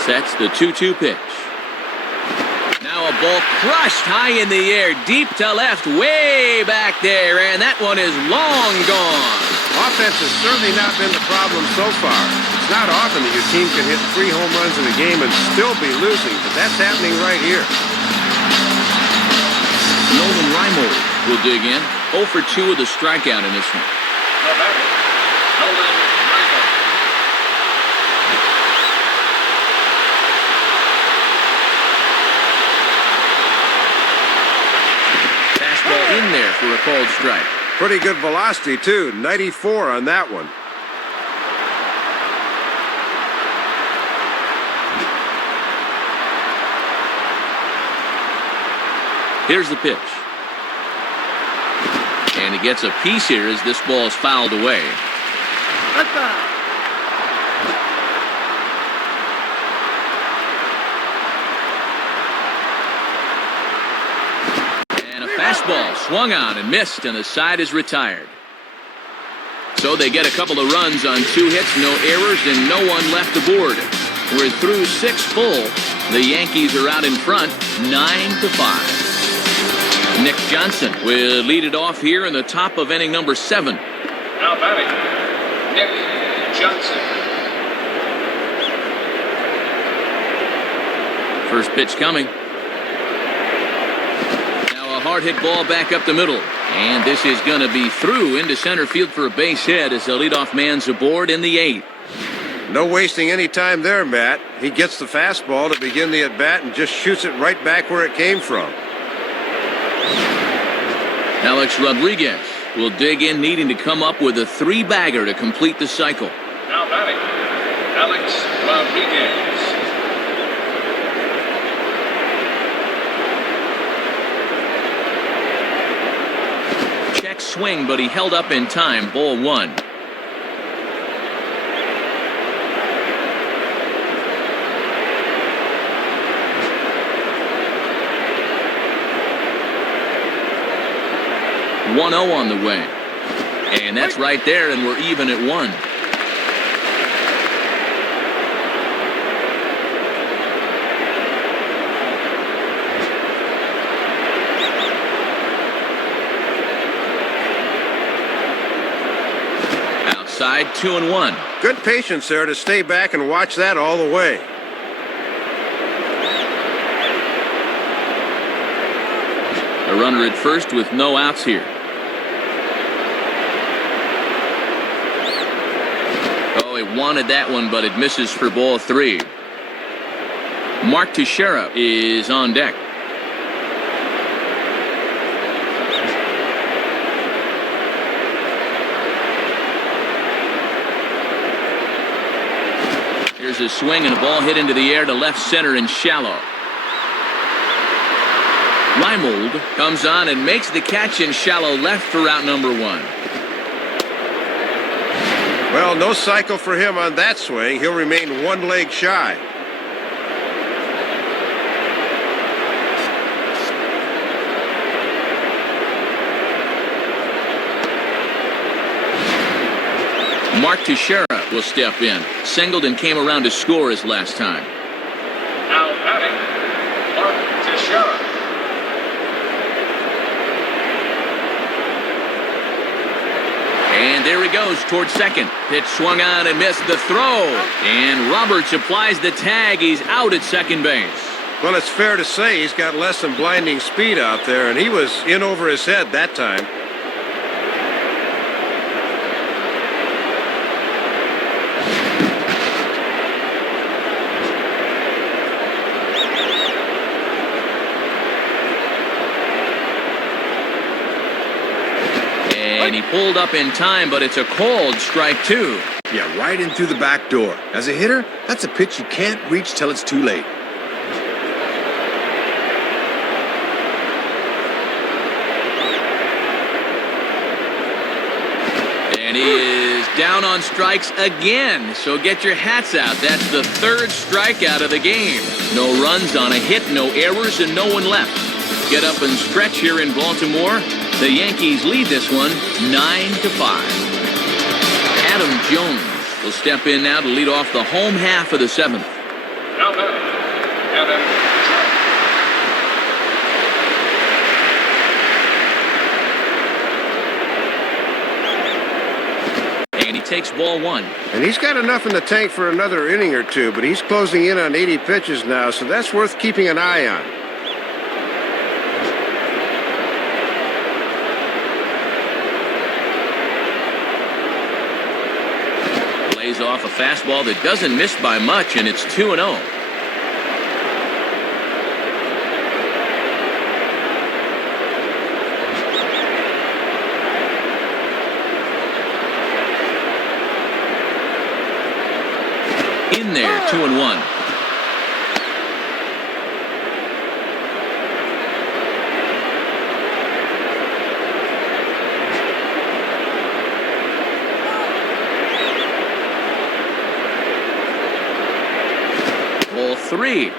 Sets the 2-2 pitch. Now a ball crushed high in the air, deep to left, way back there, and that one is long gone. Offense has certainly not been the problem so far. It's not often that your team can hit 3 home runs in a game and still be losing, but that's happening right here. Nolan Reimold will dig in. 0 for 2 with a strikeout in this one. Now batting, Nolan Reimold. Fastball in there for a called strike. Pretty good velocity, too. 94 on that one. Here's the pitch. And he gets a piece here as this ball is fouled away. And a fastball swung on and missed, and the side is retired. So they get a couple of runs on 2 hits, no errors, and no one left aboard. We're through 6 full. The Yankees are out in front, 9-5. Nick Johnson will lead it off here in the top of inning number 7. Now batting, Nick Johnson. First pitch coming. Now a hard hit ball back up the middle. And this is going to be through into center field for a base hit as the leadoff man's aboard in the 8th. No wasting any time there, Matt. He gets the fastball to begin the at-bat and just shoots it right back where it came from. Alex Rodriguez will dig in, needing to come up with a 3-bagger to complete the cycle. Now batting, Alex Rodriguez. Check swing, but he held up in time. Ball 1. One 0 on the way. And that's right there, and we're even at 1. side, 2-1. Good patience there to stay back and watch that all the way. A runner at first with no outs here. Oh, he wanted that one, but it misses for ball 3. Mark Teixeira is on deck. Here's a swing and a ball hit into the air to left center and shallow. Reimold comes on and makes the catch in shallow left for out number 1. Well, no cycle for him on that swing. He'll remain one leg shy. Mark Teixeira will step in. Singleton came around to score his last time. Now batting, Mark Teixeira. And there he goes towards second. Pitch swung on and missed the throw. And Roberts applies the tag. He's out at second base. Well, it's fair to say he's got less than blinding speed out there, and he was in over his head that time. And he pulled up in time, but it's a called strike 2. Yeah, right in through the back door. As a hitter, that's a pitch you can't reach till it's too late. And he is down on strikes again. So get your hats out. That's the 3rd strikeout of the game. No runs on a hit, no errors, and no one left. Get up and stretch here in Baltimore. The Yankees lead this one 9-5. Adam Jones will step in now to lead off the home half of the 7th. Now batting, Adam Jones. And he takes ball 1. And he's got enough in the tank for another inning or two, but he's closing in on 80 pitches now, so that's worth keeping an eye on. Lays off a fastball that doesn't miss by much, and it's 2-0. In there, 2-1. Ball 3.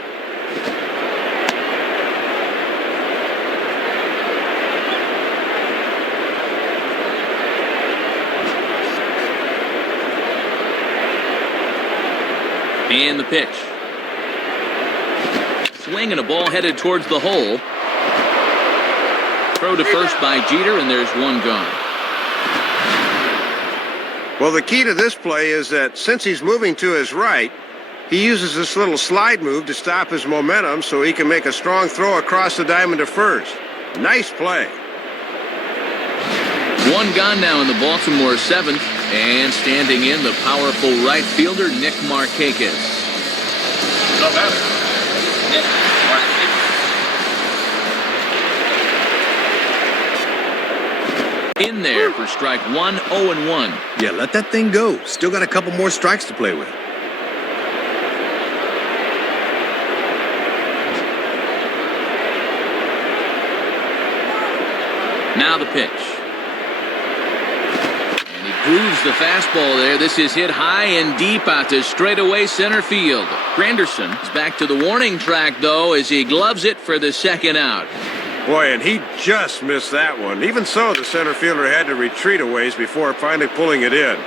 And the pitch. Swing and a ball headed towards the hole. Throw to first by Jeter, and there's one gone. Well, the key to this play is that since he's moving to his right, he uses this little slide move to stop his momentum so he can make a strong throw across the diamond to first. Nice play. One gone now in the Baltimore 7th, and standing in the powerful right fielder Nick Markakis. No batter, Nick Markakis. In there for strike 1, 0-1. Yeah, let that thing go. Still got a couple more strikes to play with. Now the pitch. And he grooves the fastball there. This is hit high and deep out to straightaway center field. Granderson is back to the warning track, though, as he gloves it for the second out. Boy, and he just missed that one. Even so, the center fielder had to retreat a ways before finally pulling it in.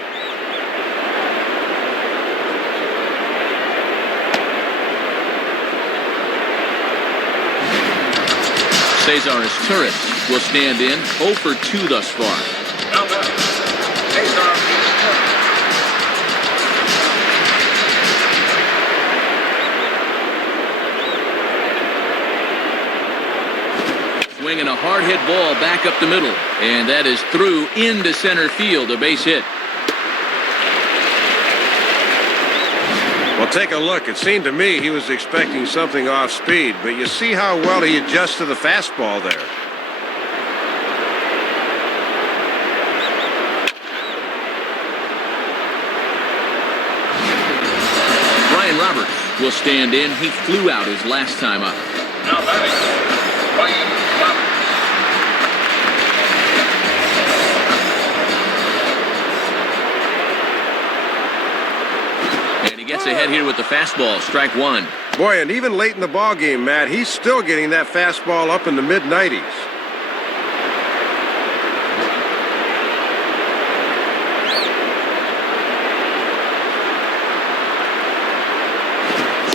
Cesar Turris will stand in 0 for 2 thus far. Now batting, Cesar Turris. Swinging a hard hit ball back up the middle. And that is through into center field, a base hit. Well, take a look. It seemed to me he was expecting something off speed, but you see how well he adjusts to the fastball there. Brian Roberts will stand in. He flew out his last time up. Now batting, Brian Roberts. And he gets ahead here with the fastball, strike one. Boy, and even late in the ball game, Matt, he's still getting that fastball up in the mid-90s.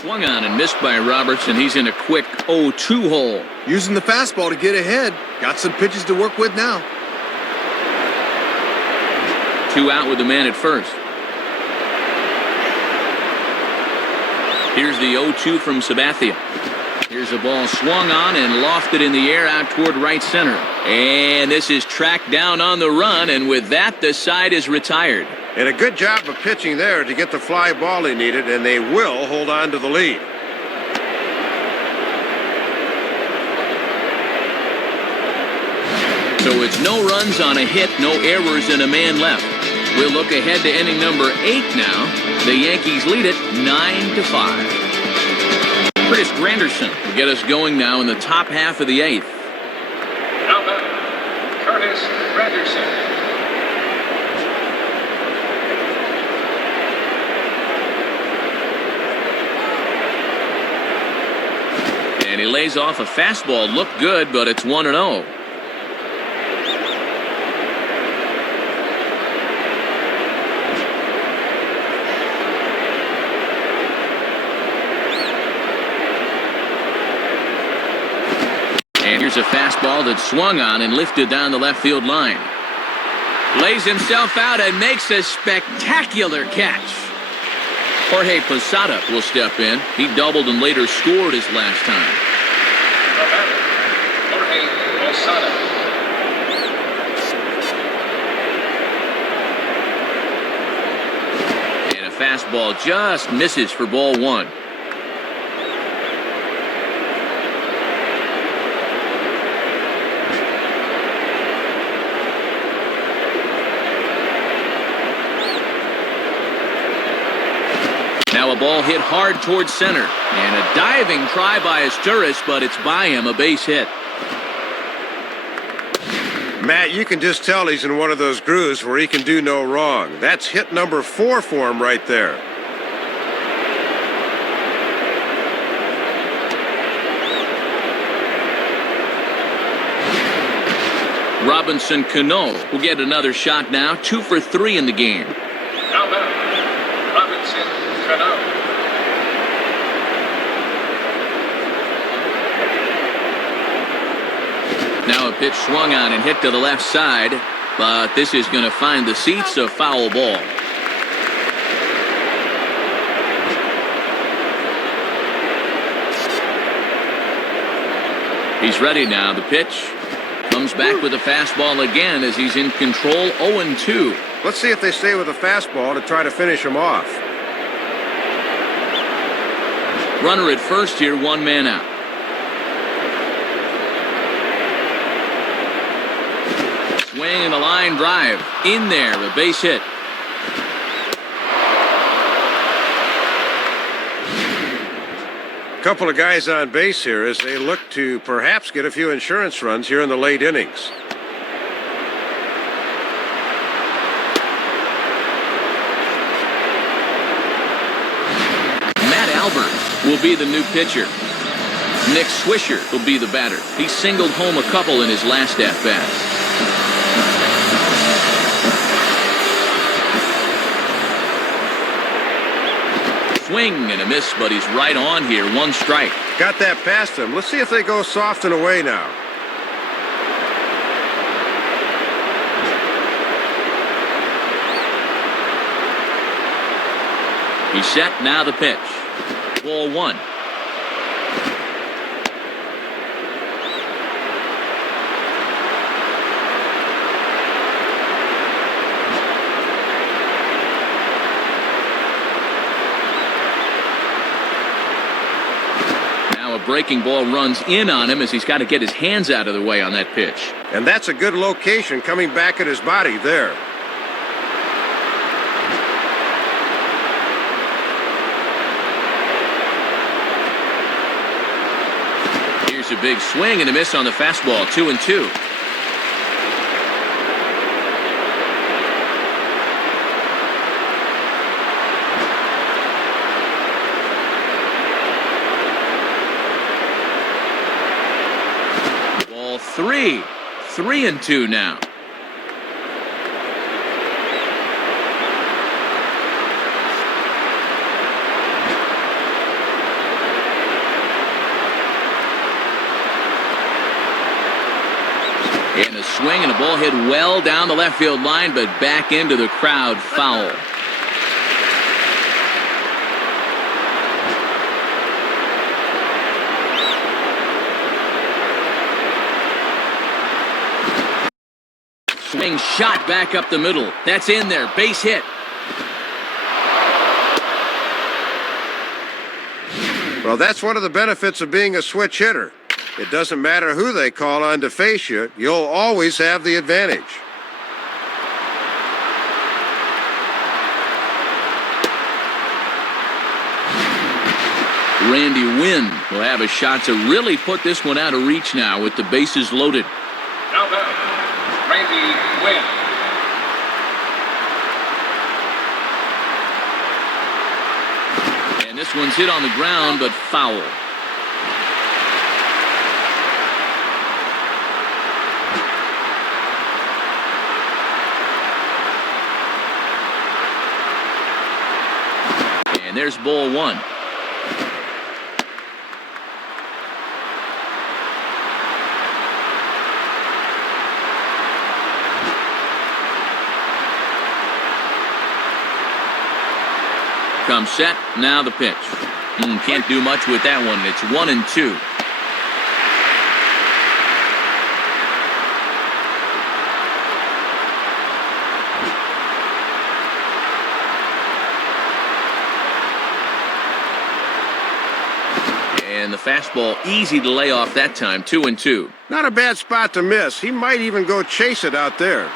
Swung on and missed by Roberts, and he's in a quick 0-2 hole. Using the fastball to get ahead. Got some pitches to work with now. 2 out with the man at first. Here's the 0-2 from Sabathia. Here's a ball swung on and lofted in the air out toward right center. And this is tracked down on the run, and with that, the side is retired. And a good job of pitching there to get the fly ball he needed, and they will hold on to the lead. So it's no runs on a hit, no errors, and a man left. We'll look ahead to inning number 8 now. The Yankees lead it 9-5. Curtis Granderson will get us going now in the top half of the 8th. Now batting, Curtis Granderson. And he lays off a fastball. Looked good, but it's 1-0. And here's a fastball that swung on and lifted down the left field line. Lays himself out and makes a spectacular catch. Jorge Posada will step in. He doubled and later scored his last time. The batter, Jorge Posada. And a fastball just misses for ball 1. Now a ball hit hard towards center. And a diving try by Asturis, but it's by him, a base hit. Matt, you can just tell he's in one of those grooves where he can do no wrong. That's hit number 4 for him right there. Robinson Cano will get another shot now. 2 for 3 in the game. Now batting, Robinson Cano. Now a pitch swung on and hit to the left side, but this is going to find the seats, a foul ball. He's ready now. The pitch comes back with a fastball again as he's in control. 0-2. Let's see if they stay with a fastball to try to finish him off. Runner at first here, 1 man out. Swing and a line drive. In there, a base hit. Couple of guys on base here as they look to perhaps get a few insurance runs here in the late innings. Matt Albert will be the new pitcher. Nick Swisher will be the batter. He singled home a couple in his last at-bat. Swing and a miss, but he's right on here. 1 strike. Got that past him. Let's see if they go soft and away now. He's set, now the pitch. Ball 1. breaking ball runs in on him as he's got to get his hands out of the way on that pitch. And that's a good location coming back at his body there. Here's a big swing and a miss on the fastball, 2-2. Ball 3. 3-2 now. And a swing and a ball hit well down the left field line, but back into the crowd, foul. Swing shot back up the middle. That's in there. Base hit. Well, that's one of the benefits of being a switch hitter. It doesn't matter who they call on to face you, you'll always have the advantage. Randy Wynn will have a shot to really put this one out of reach now with the bases loaded. Now batter, Randy Wynn. And this one's hit on the ground, but foul. And there's ball 1. Come set, now the pitch. Can't do much with that one. It's 1-2. And the fastball easy to lay off that time, 2-2. Not a bad spot to miss. He might even go chase it out there.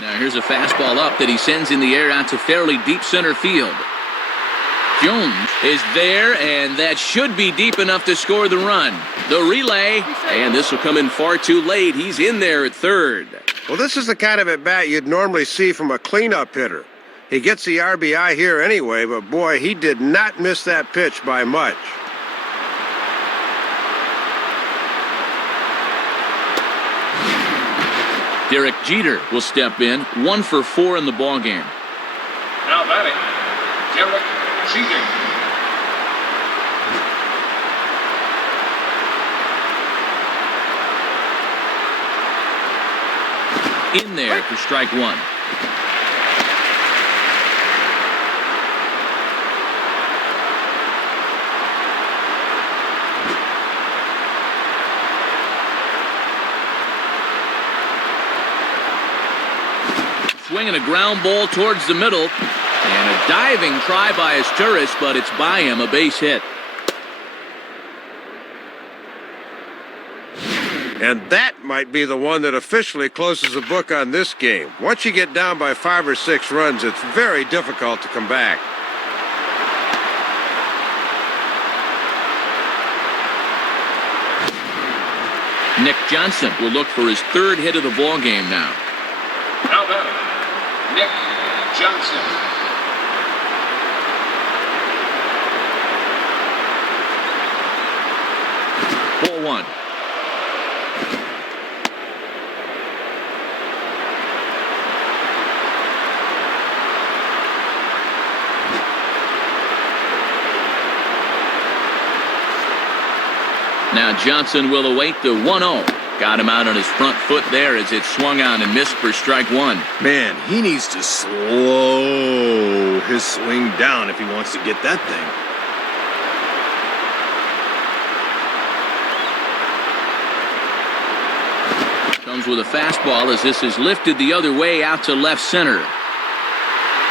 Now here's a fastball up that he sends in the air out to fairly deep center field. Jones is there, and that should be deep enough to score the run. The relay, and this will come in far too late. He's in there at third. Well, this is the kind of at-bat you'd normally see from a cleanup hitter. He gets the RBI here anyway, but boy, he did not miss that pitch by much. Derek Jeter will step in, 1 for 4 in the ballgame. Now batting, Derek Jeter. In there for strike 1. Swinging a ground ball towards the middle, and a diving try by Asturias, but it's by him, a base hit. And that might be the one that officially closes the book on this game. Once you get down by 5 or 6 runs, it's very difficult to come back. Nick Johnson will look for his 3rd hit of the ballgame now. Now batting, Nick Johnson. Ball 1. Now Johnson will await the 1-0. Got him out on his front foot there as it swung on and missed for strike 1. Man, he needs to slow his swing down if he wants to get that thing. Comes with a fastball as this is lifted the other way out to left center.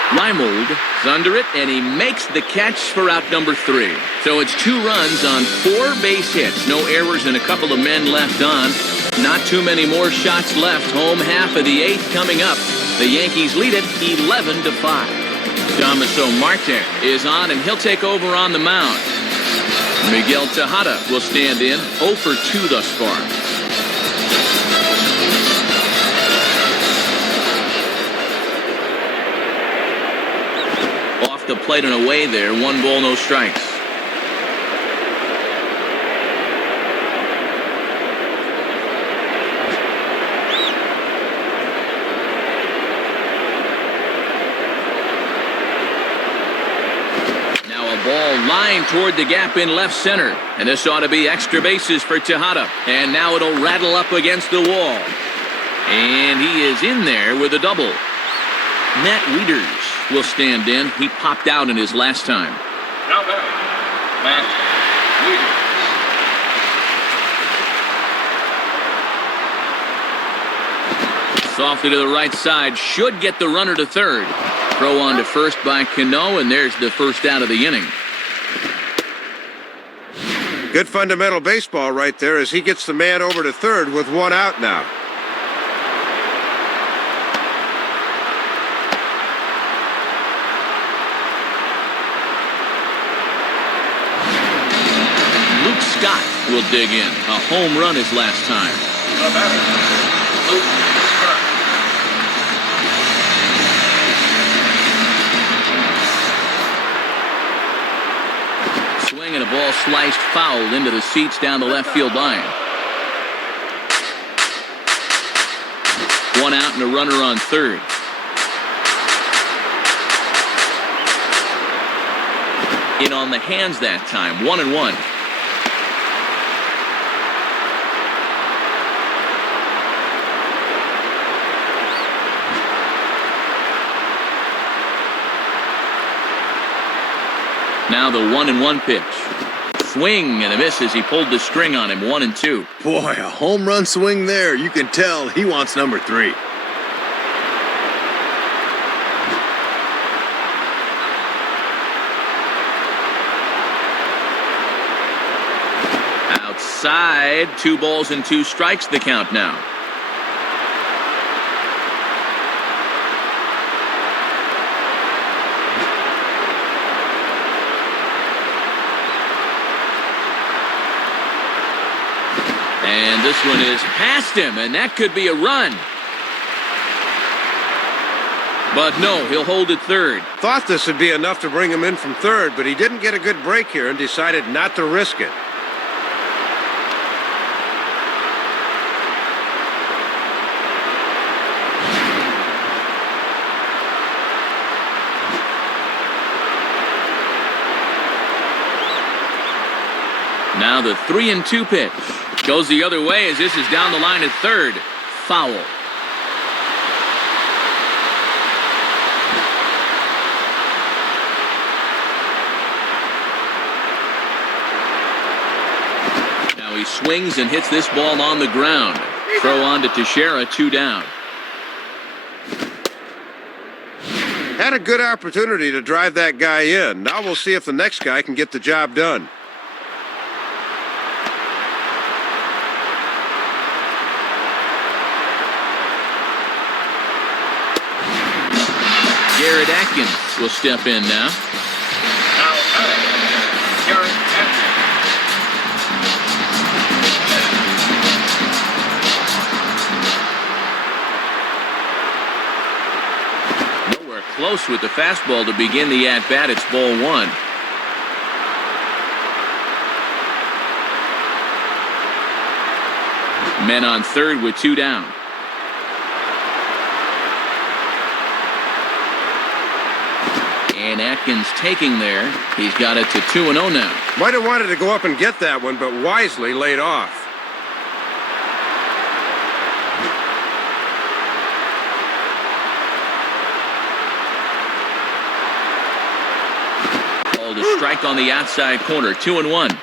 Reimold is under it, and he makes the catch for out number 3. So it's 2 runs on 4 base hits. No errors and a couple of men left on. Not too many more shots left. Home half of the 8th coming up. The Yankees lead it 11-5. Damaso Marte is on, and he'll take over on the mound. Miguel Tejada will stand in, 0 for 2 thus far. Off the plate and away there, 1 ball, no strikes. Ball lined toward the gap in left center. And this ought to be extra bases for Tejada. And now it'll rattle up against the wall. And he is in there with a double. Matt Wieters will stand in. He popped out in his last time. Now batting, Matt Wieters. Softly to the right side. Should get the runner to third. Throw on to first by Cano, and there's the first out of the inning. Good fundamental baseball right there as he gets the man over to third with 1 out now. Luke Scott will dig in. A home run his last time. Now batting, Luke Scott. And a ball sliced foul into the seats down the left field line. 1 out and a runner on third. In on the hands that time, 1-1. Now the 1-1 pitch. Swing and a miss as he pulled the string on him. 1-2. Boy, a home run swing there. You can tell he wants number 3. Outside, 2 balls and 2 strikes the count now. And this one is past him, and that could be a run. But no, he'll hold it third. Thought this would be enough to bring him in from third, but he didn't get a good break here and decided not to risk it. Now the 3-2 pitch. Goes the other way as this is down the line at third. Foul. Now he swings and hits this ball on the ground. Throw on to Teixeira, 2 down. Had a good opportunity to drive that guy in. Now we'll see if the next guy can get the job done. Garrett Atkins will step in now. Now batting, Garrett Atkins. Nowhere close with the fastball to begin the at-bat. It's ball 1. Men on third with 2 down. And Atkins taking there. He's got it to 2-0 now. Might have wanted to go up and get that one, but wisely laid off. Called a strike on the outside corner. 2-1.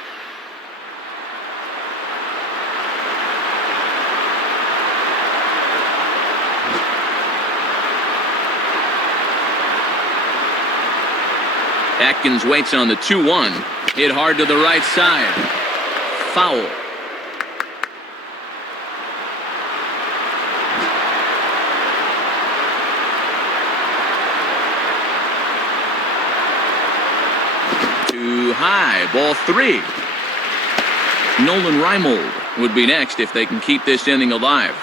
Atkins waits on the 2-1. Hit hard to the right side. Foul. Too high. Ball 3. Nolan Reimold would be next if they can keep this inning alive.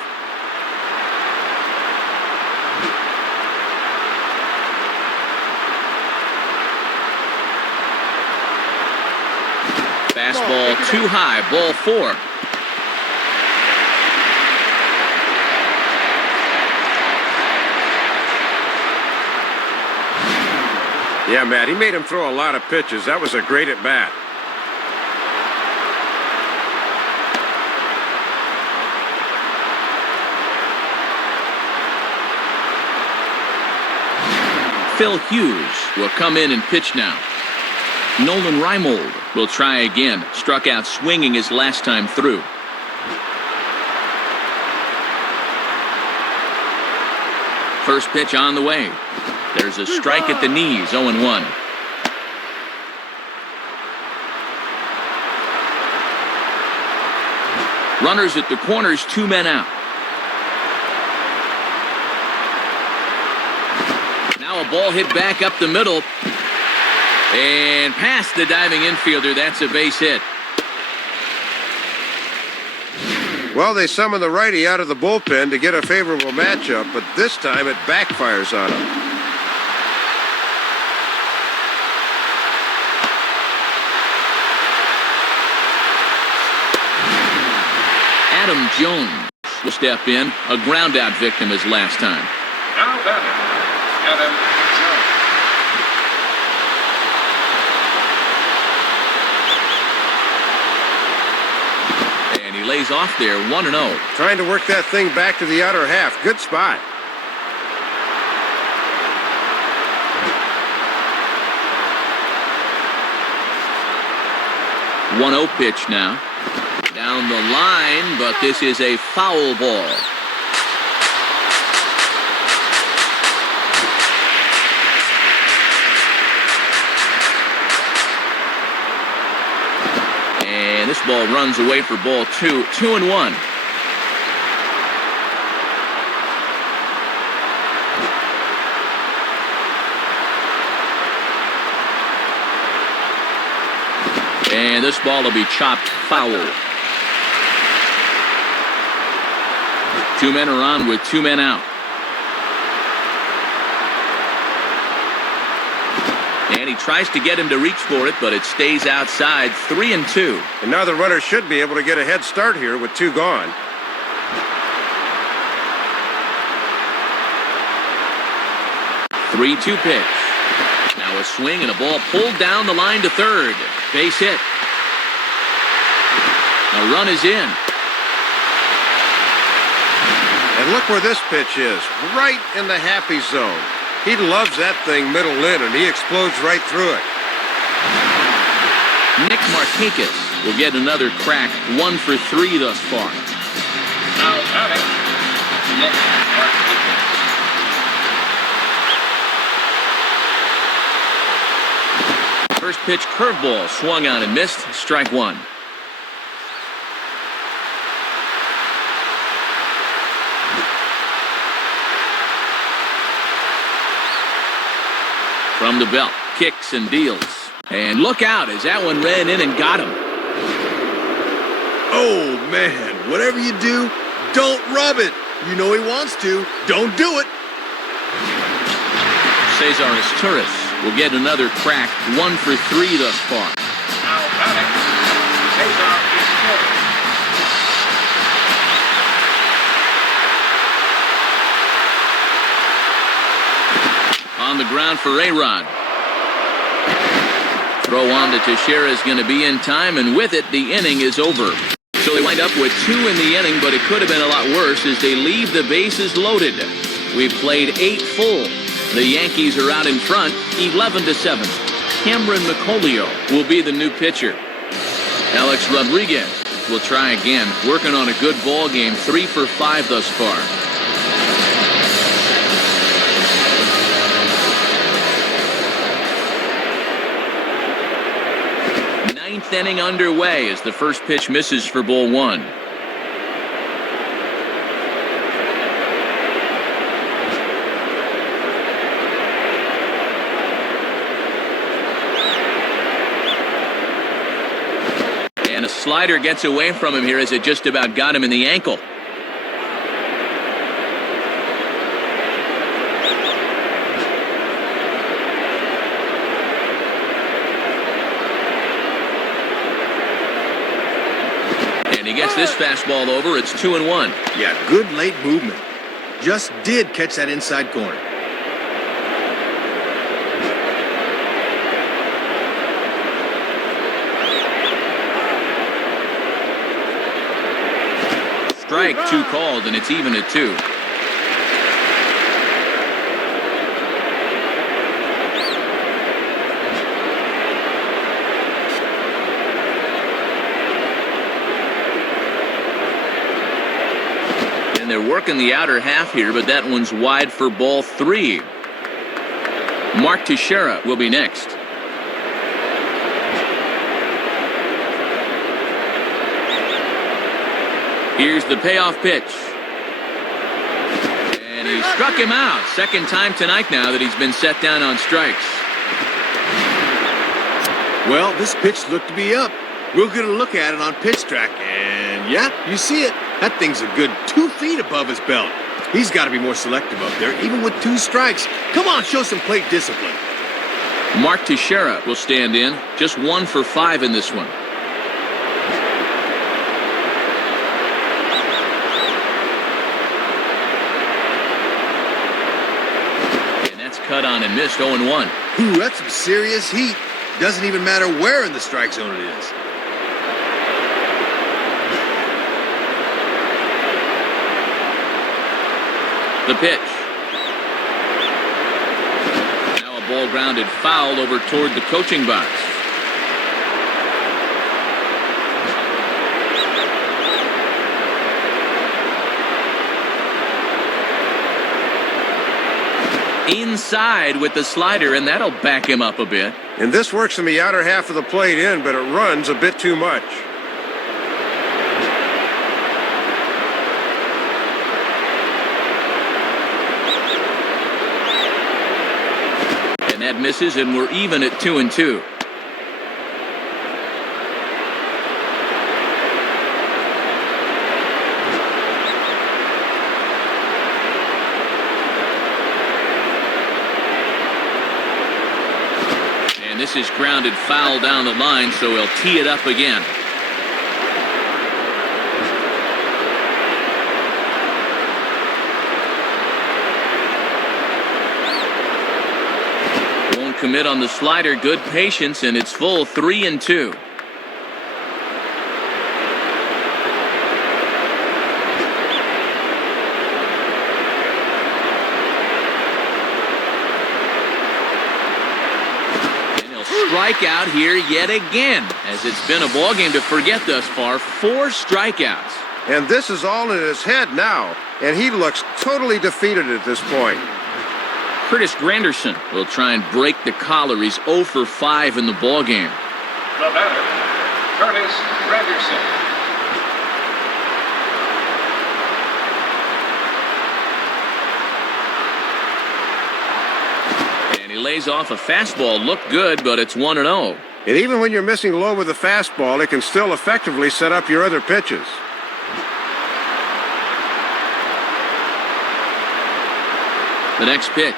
Fastball too high. Ball 4. Yeah, Matt, he made him throw a lot of pitches. That was a great at-bat. Phil Hughes will come in and pitch now. Nolan Reimold will try again. Struck out swinging his last time through. First pitch on the way. There's a strike at the knees, 0-1. Runners at the corners, 2 men out. Now a ball hit back up the middle. And past the diving infielder, that's a base hit. Well, they summoned the righty out of the bullpen to get a favorable matchup, but this time it backfires on him. Adam Jones will step in, a ground-out victim his last time. Now batting, Adam Jones. And he lays off there, 1-0. Trying to work that thing back to the outer half. Good spot. One 0 pitch now. Down the line, but this is a foul ball. And this ball runs away for ball 2. 2-1. And this ball will be chopped foul. 2 men are on with 2 men out. And he tries to get him to reach for it, but it stays outside. 3-2. And now the runner should be able to get a head start here with 2 gone. Three-two pitch. Now a swing and a ball pulled down the line to third. Base hit. A run is in. And look where this pitch is, right in the happy zone. He loves that thing middle in, and he explodes right through it. Nick Markakis will get another crack, 1 for 3 thus far. Now batting, Nick Markakis. First pitch curveball swung on and missed, strike 1. From the belt, kicks and deals. And look out as that one ran in and got him. Oh, man, whatever you do, don't rub it. You know he wants to. Don't do it. Cesar Torres will get another crack, 1 for 3 thus far. Now batting, Cesar Torres. On the ground for A-Rod. Throw on to Teixeira is going to be in time, and with it, the inning is over. So they wind up with 2 in the inning, but it could have been a lot worse as they leave the bases loaded. We've played 8 full. The Yankees are out in front, 11-7. Cameron McColio will be the new pitcher. Alex Rodriguez will try again, working on a good ball game, 3 for 5 thus far. Eighth inning underway as the first pitch misses for ball one. And a slider gets away from him here as it just about got him in the ankle. And he gets this fastball over. It's 2-1. Yeah, good late movement. Just did catch that inside corner. Strike two called, and it's even at 2. And they're working the outer half here, but that one's wide for ball 3. Mark Teixeira will be next. Here's the payoff pitch. And he struck him out. Second time tonight now that he's been set down on strikes. Well, this pitch looked to be up. We'll get a look at it on pitch track, and yeah, you see it. That thing's a good 2 feet above his belt. He's got to be more selective up there, even with 2 strikes. Come on, show some plate discipline. Mark Teixeira will stand in. Just 1 for 5 in this one. Cut on and missed. 0-1. Ooh, that's some serious heat. Doesn't even matter where in the strike zone it is. The pitch. Now a ball grounded foul over toward the coaching box. Inside with the slider, and that'll back him up a bit. And this works in the outer half of the plate in, but it runs a bit too much. And that misses, and we're even at 2-2. This is grounded foul down the line, so he'll tee it up again. Won't commit on the slider. Good patience, and it's full 3-2. Strikeout here yet again, as it's been a ball game to forget thus far. 4 strikeouts. And this is all in his head now, and he looks totally defeated at this point. Curtis Granderson will try and break the collar. He's 0 for 5 in the ball game. The batter, Curtis Granderson. Lays off a fastball. Looked good, but it's 1-0. And even when you're missing low with a fastball, it can still effectively set up your other pitches. The next pitch.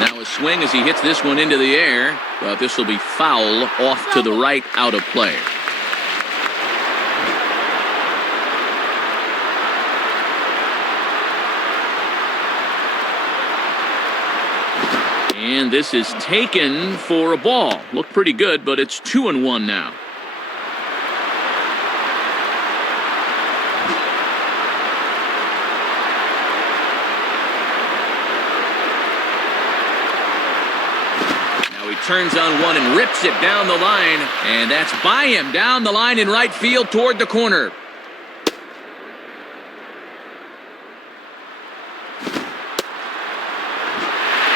Now a swing as he hits this one into the air, but this will be foul off to the right, out of play. And this is taken for a ball. Looked pretty good, but it's 2-1 now. Now he turns on one and rips it down the line. And that's by him down the line in right field toward the corner.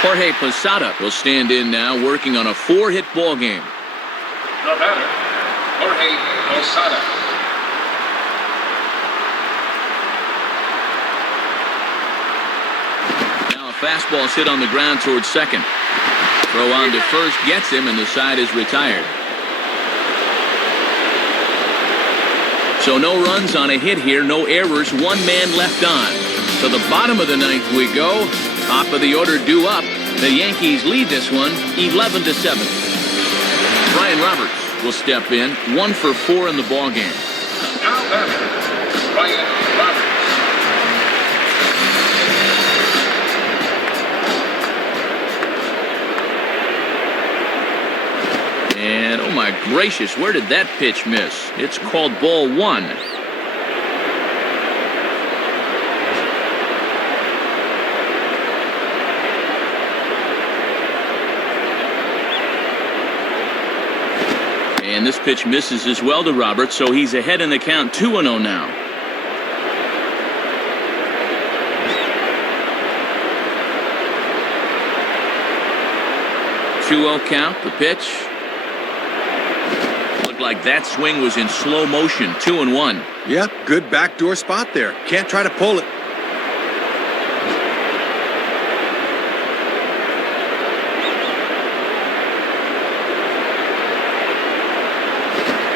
Jorge Posada will stand in now, working on a 4-hit ball game. The batter, Jorge Posada. Now a fastball's hit on the ground towards second. Throw on to first gets him, and the side is retired. So no runs on a hit here, no errors, one man left on. To the bottom of the ninth we go. Top of the order due up. The Yankees lead this one 11-7. Brian Roberts will step in, 1 for 4 in the ballgame. Now batter, Brian Roberts. And oh my gracious, where did that pitch miss? It's called ball 1. 'And this pitch misses as well to Roberts, so he's ahead in the count 2-0 now. Two-0 count, the pitch. Looked like that swing was in slow motion, 2-1. Yep, good backdoor spot there. Can't try to pull it.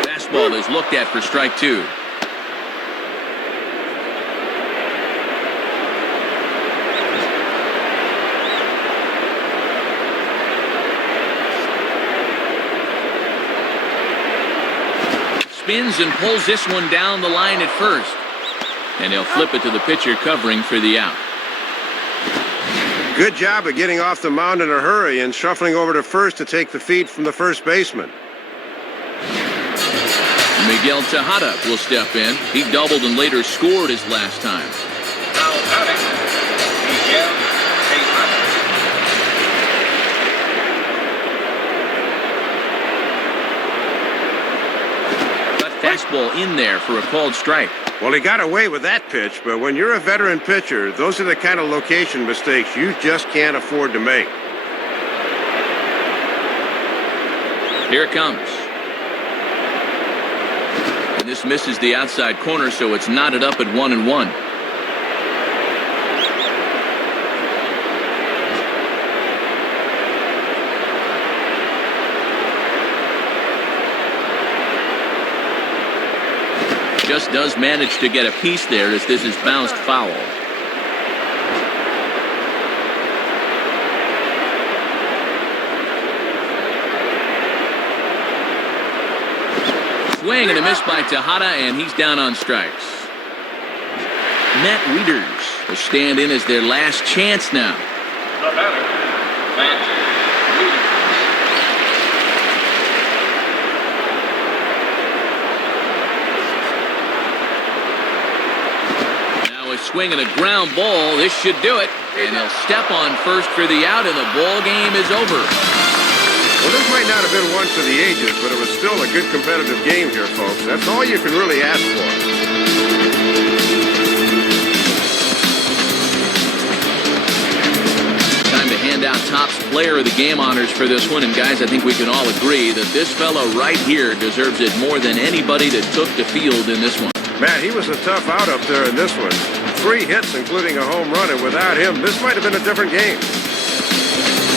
Fastball is looked at for strike 2. Spins and pulls this one down the line at first. And he'll flip it to the pitcher covering for the out. Good job of getting off the mound in a hurry and shuffling over to first to take the feed from the first baseman. Miguel Tejada will step in. He doubled and later scored his last time. Now batting, Miguel Tejada. Fastball in there for a called strike. Well, he got away with that pitch, but when you're a veteran pitcher, those are the kind of location mistakes you just can't afford to make. Here it comes. And this misses the outside corner, so it's knotted up at 1-1. Just does manage to get a piece there as this is bounced foul. Swing and a miss by Tejada, and he's down on strikes. Matt Wieters will stand in as their last chance now. The batter, Matt Wieters. Swing and a ground ball. This should do it. And he'll step on first for the out, and the ball game is over. Well, this might not have been one for the ages, but it was still a good competitive game here, folks. That's all you can really ask for. Time to hand out Topps Player of the Game honors for this one. And guys, I think we can all agree that this fella right here deserves it more than anybody that took the field in this one. Matt, he was a tough out up there in this one. 3 hits, including a home run, and without him, this might have been a different game.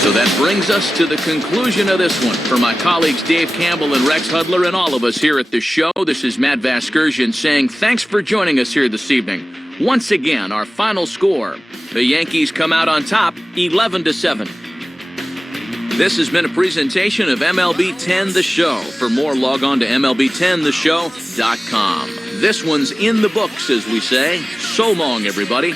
So that brings us to the conclusion of this one. For my colleagues Dave Campbell and Rex Hudler and all of us here at the show, this is Matt Vasgersian saying thanks for joining us here this evening. Once again, our final score. The Yankees come out on top, 11-7. This has been a presentation of MLB 10 The Show. For more, log on to MLB10theshow.com. This one's in the books, as we say. So long, everybody.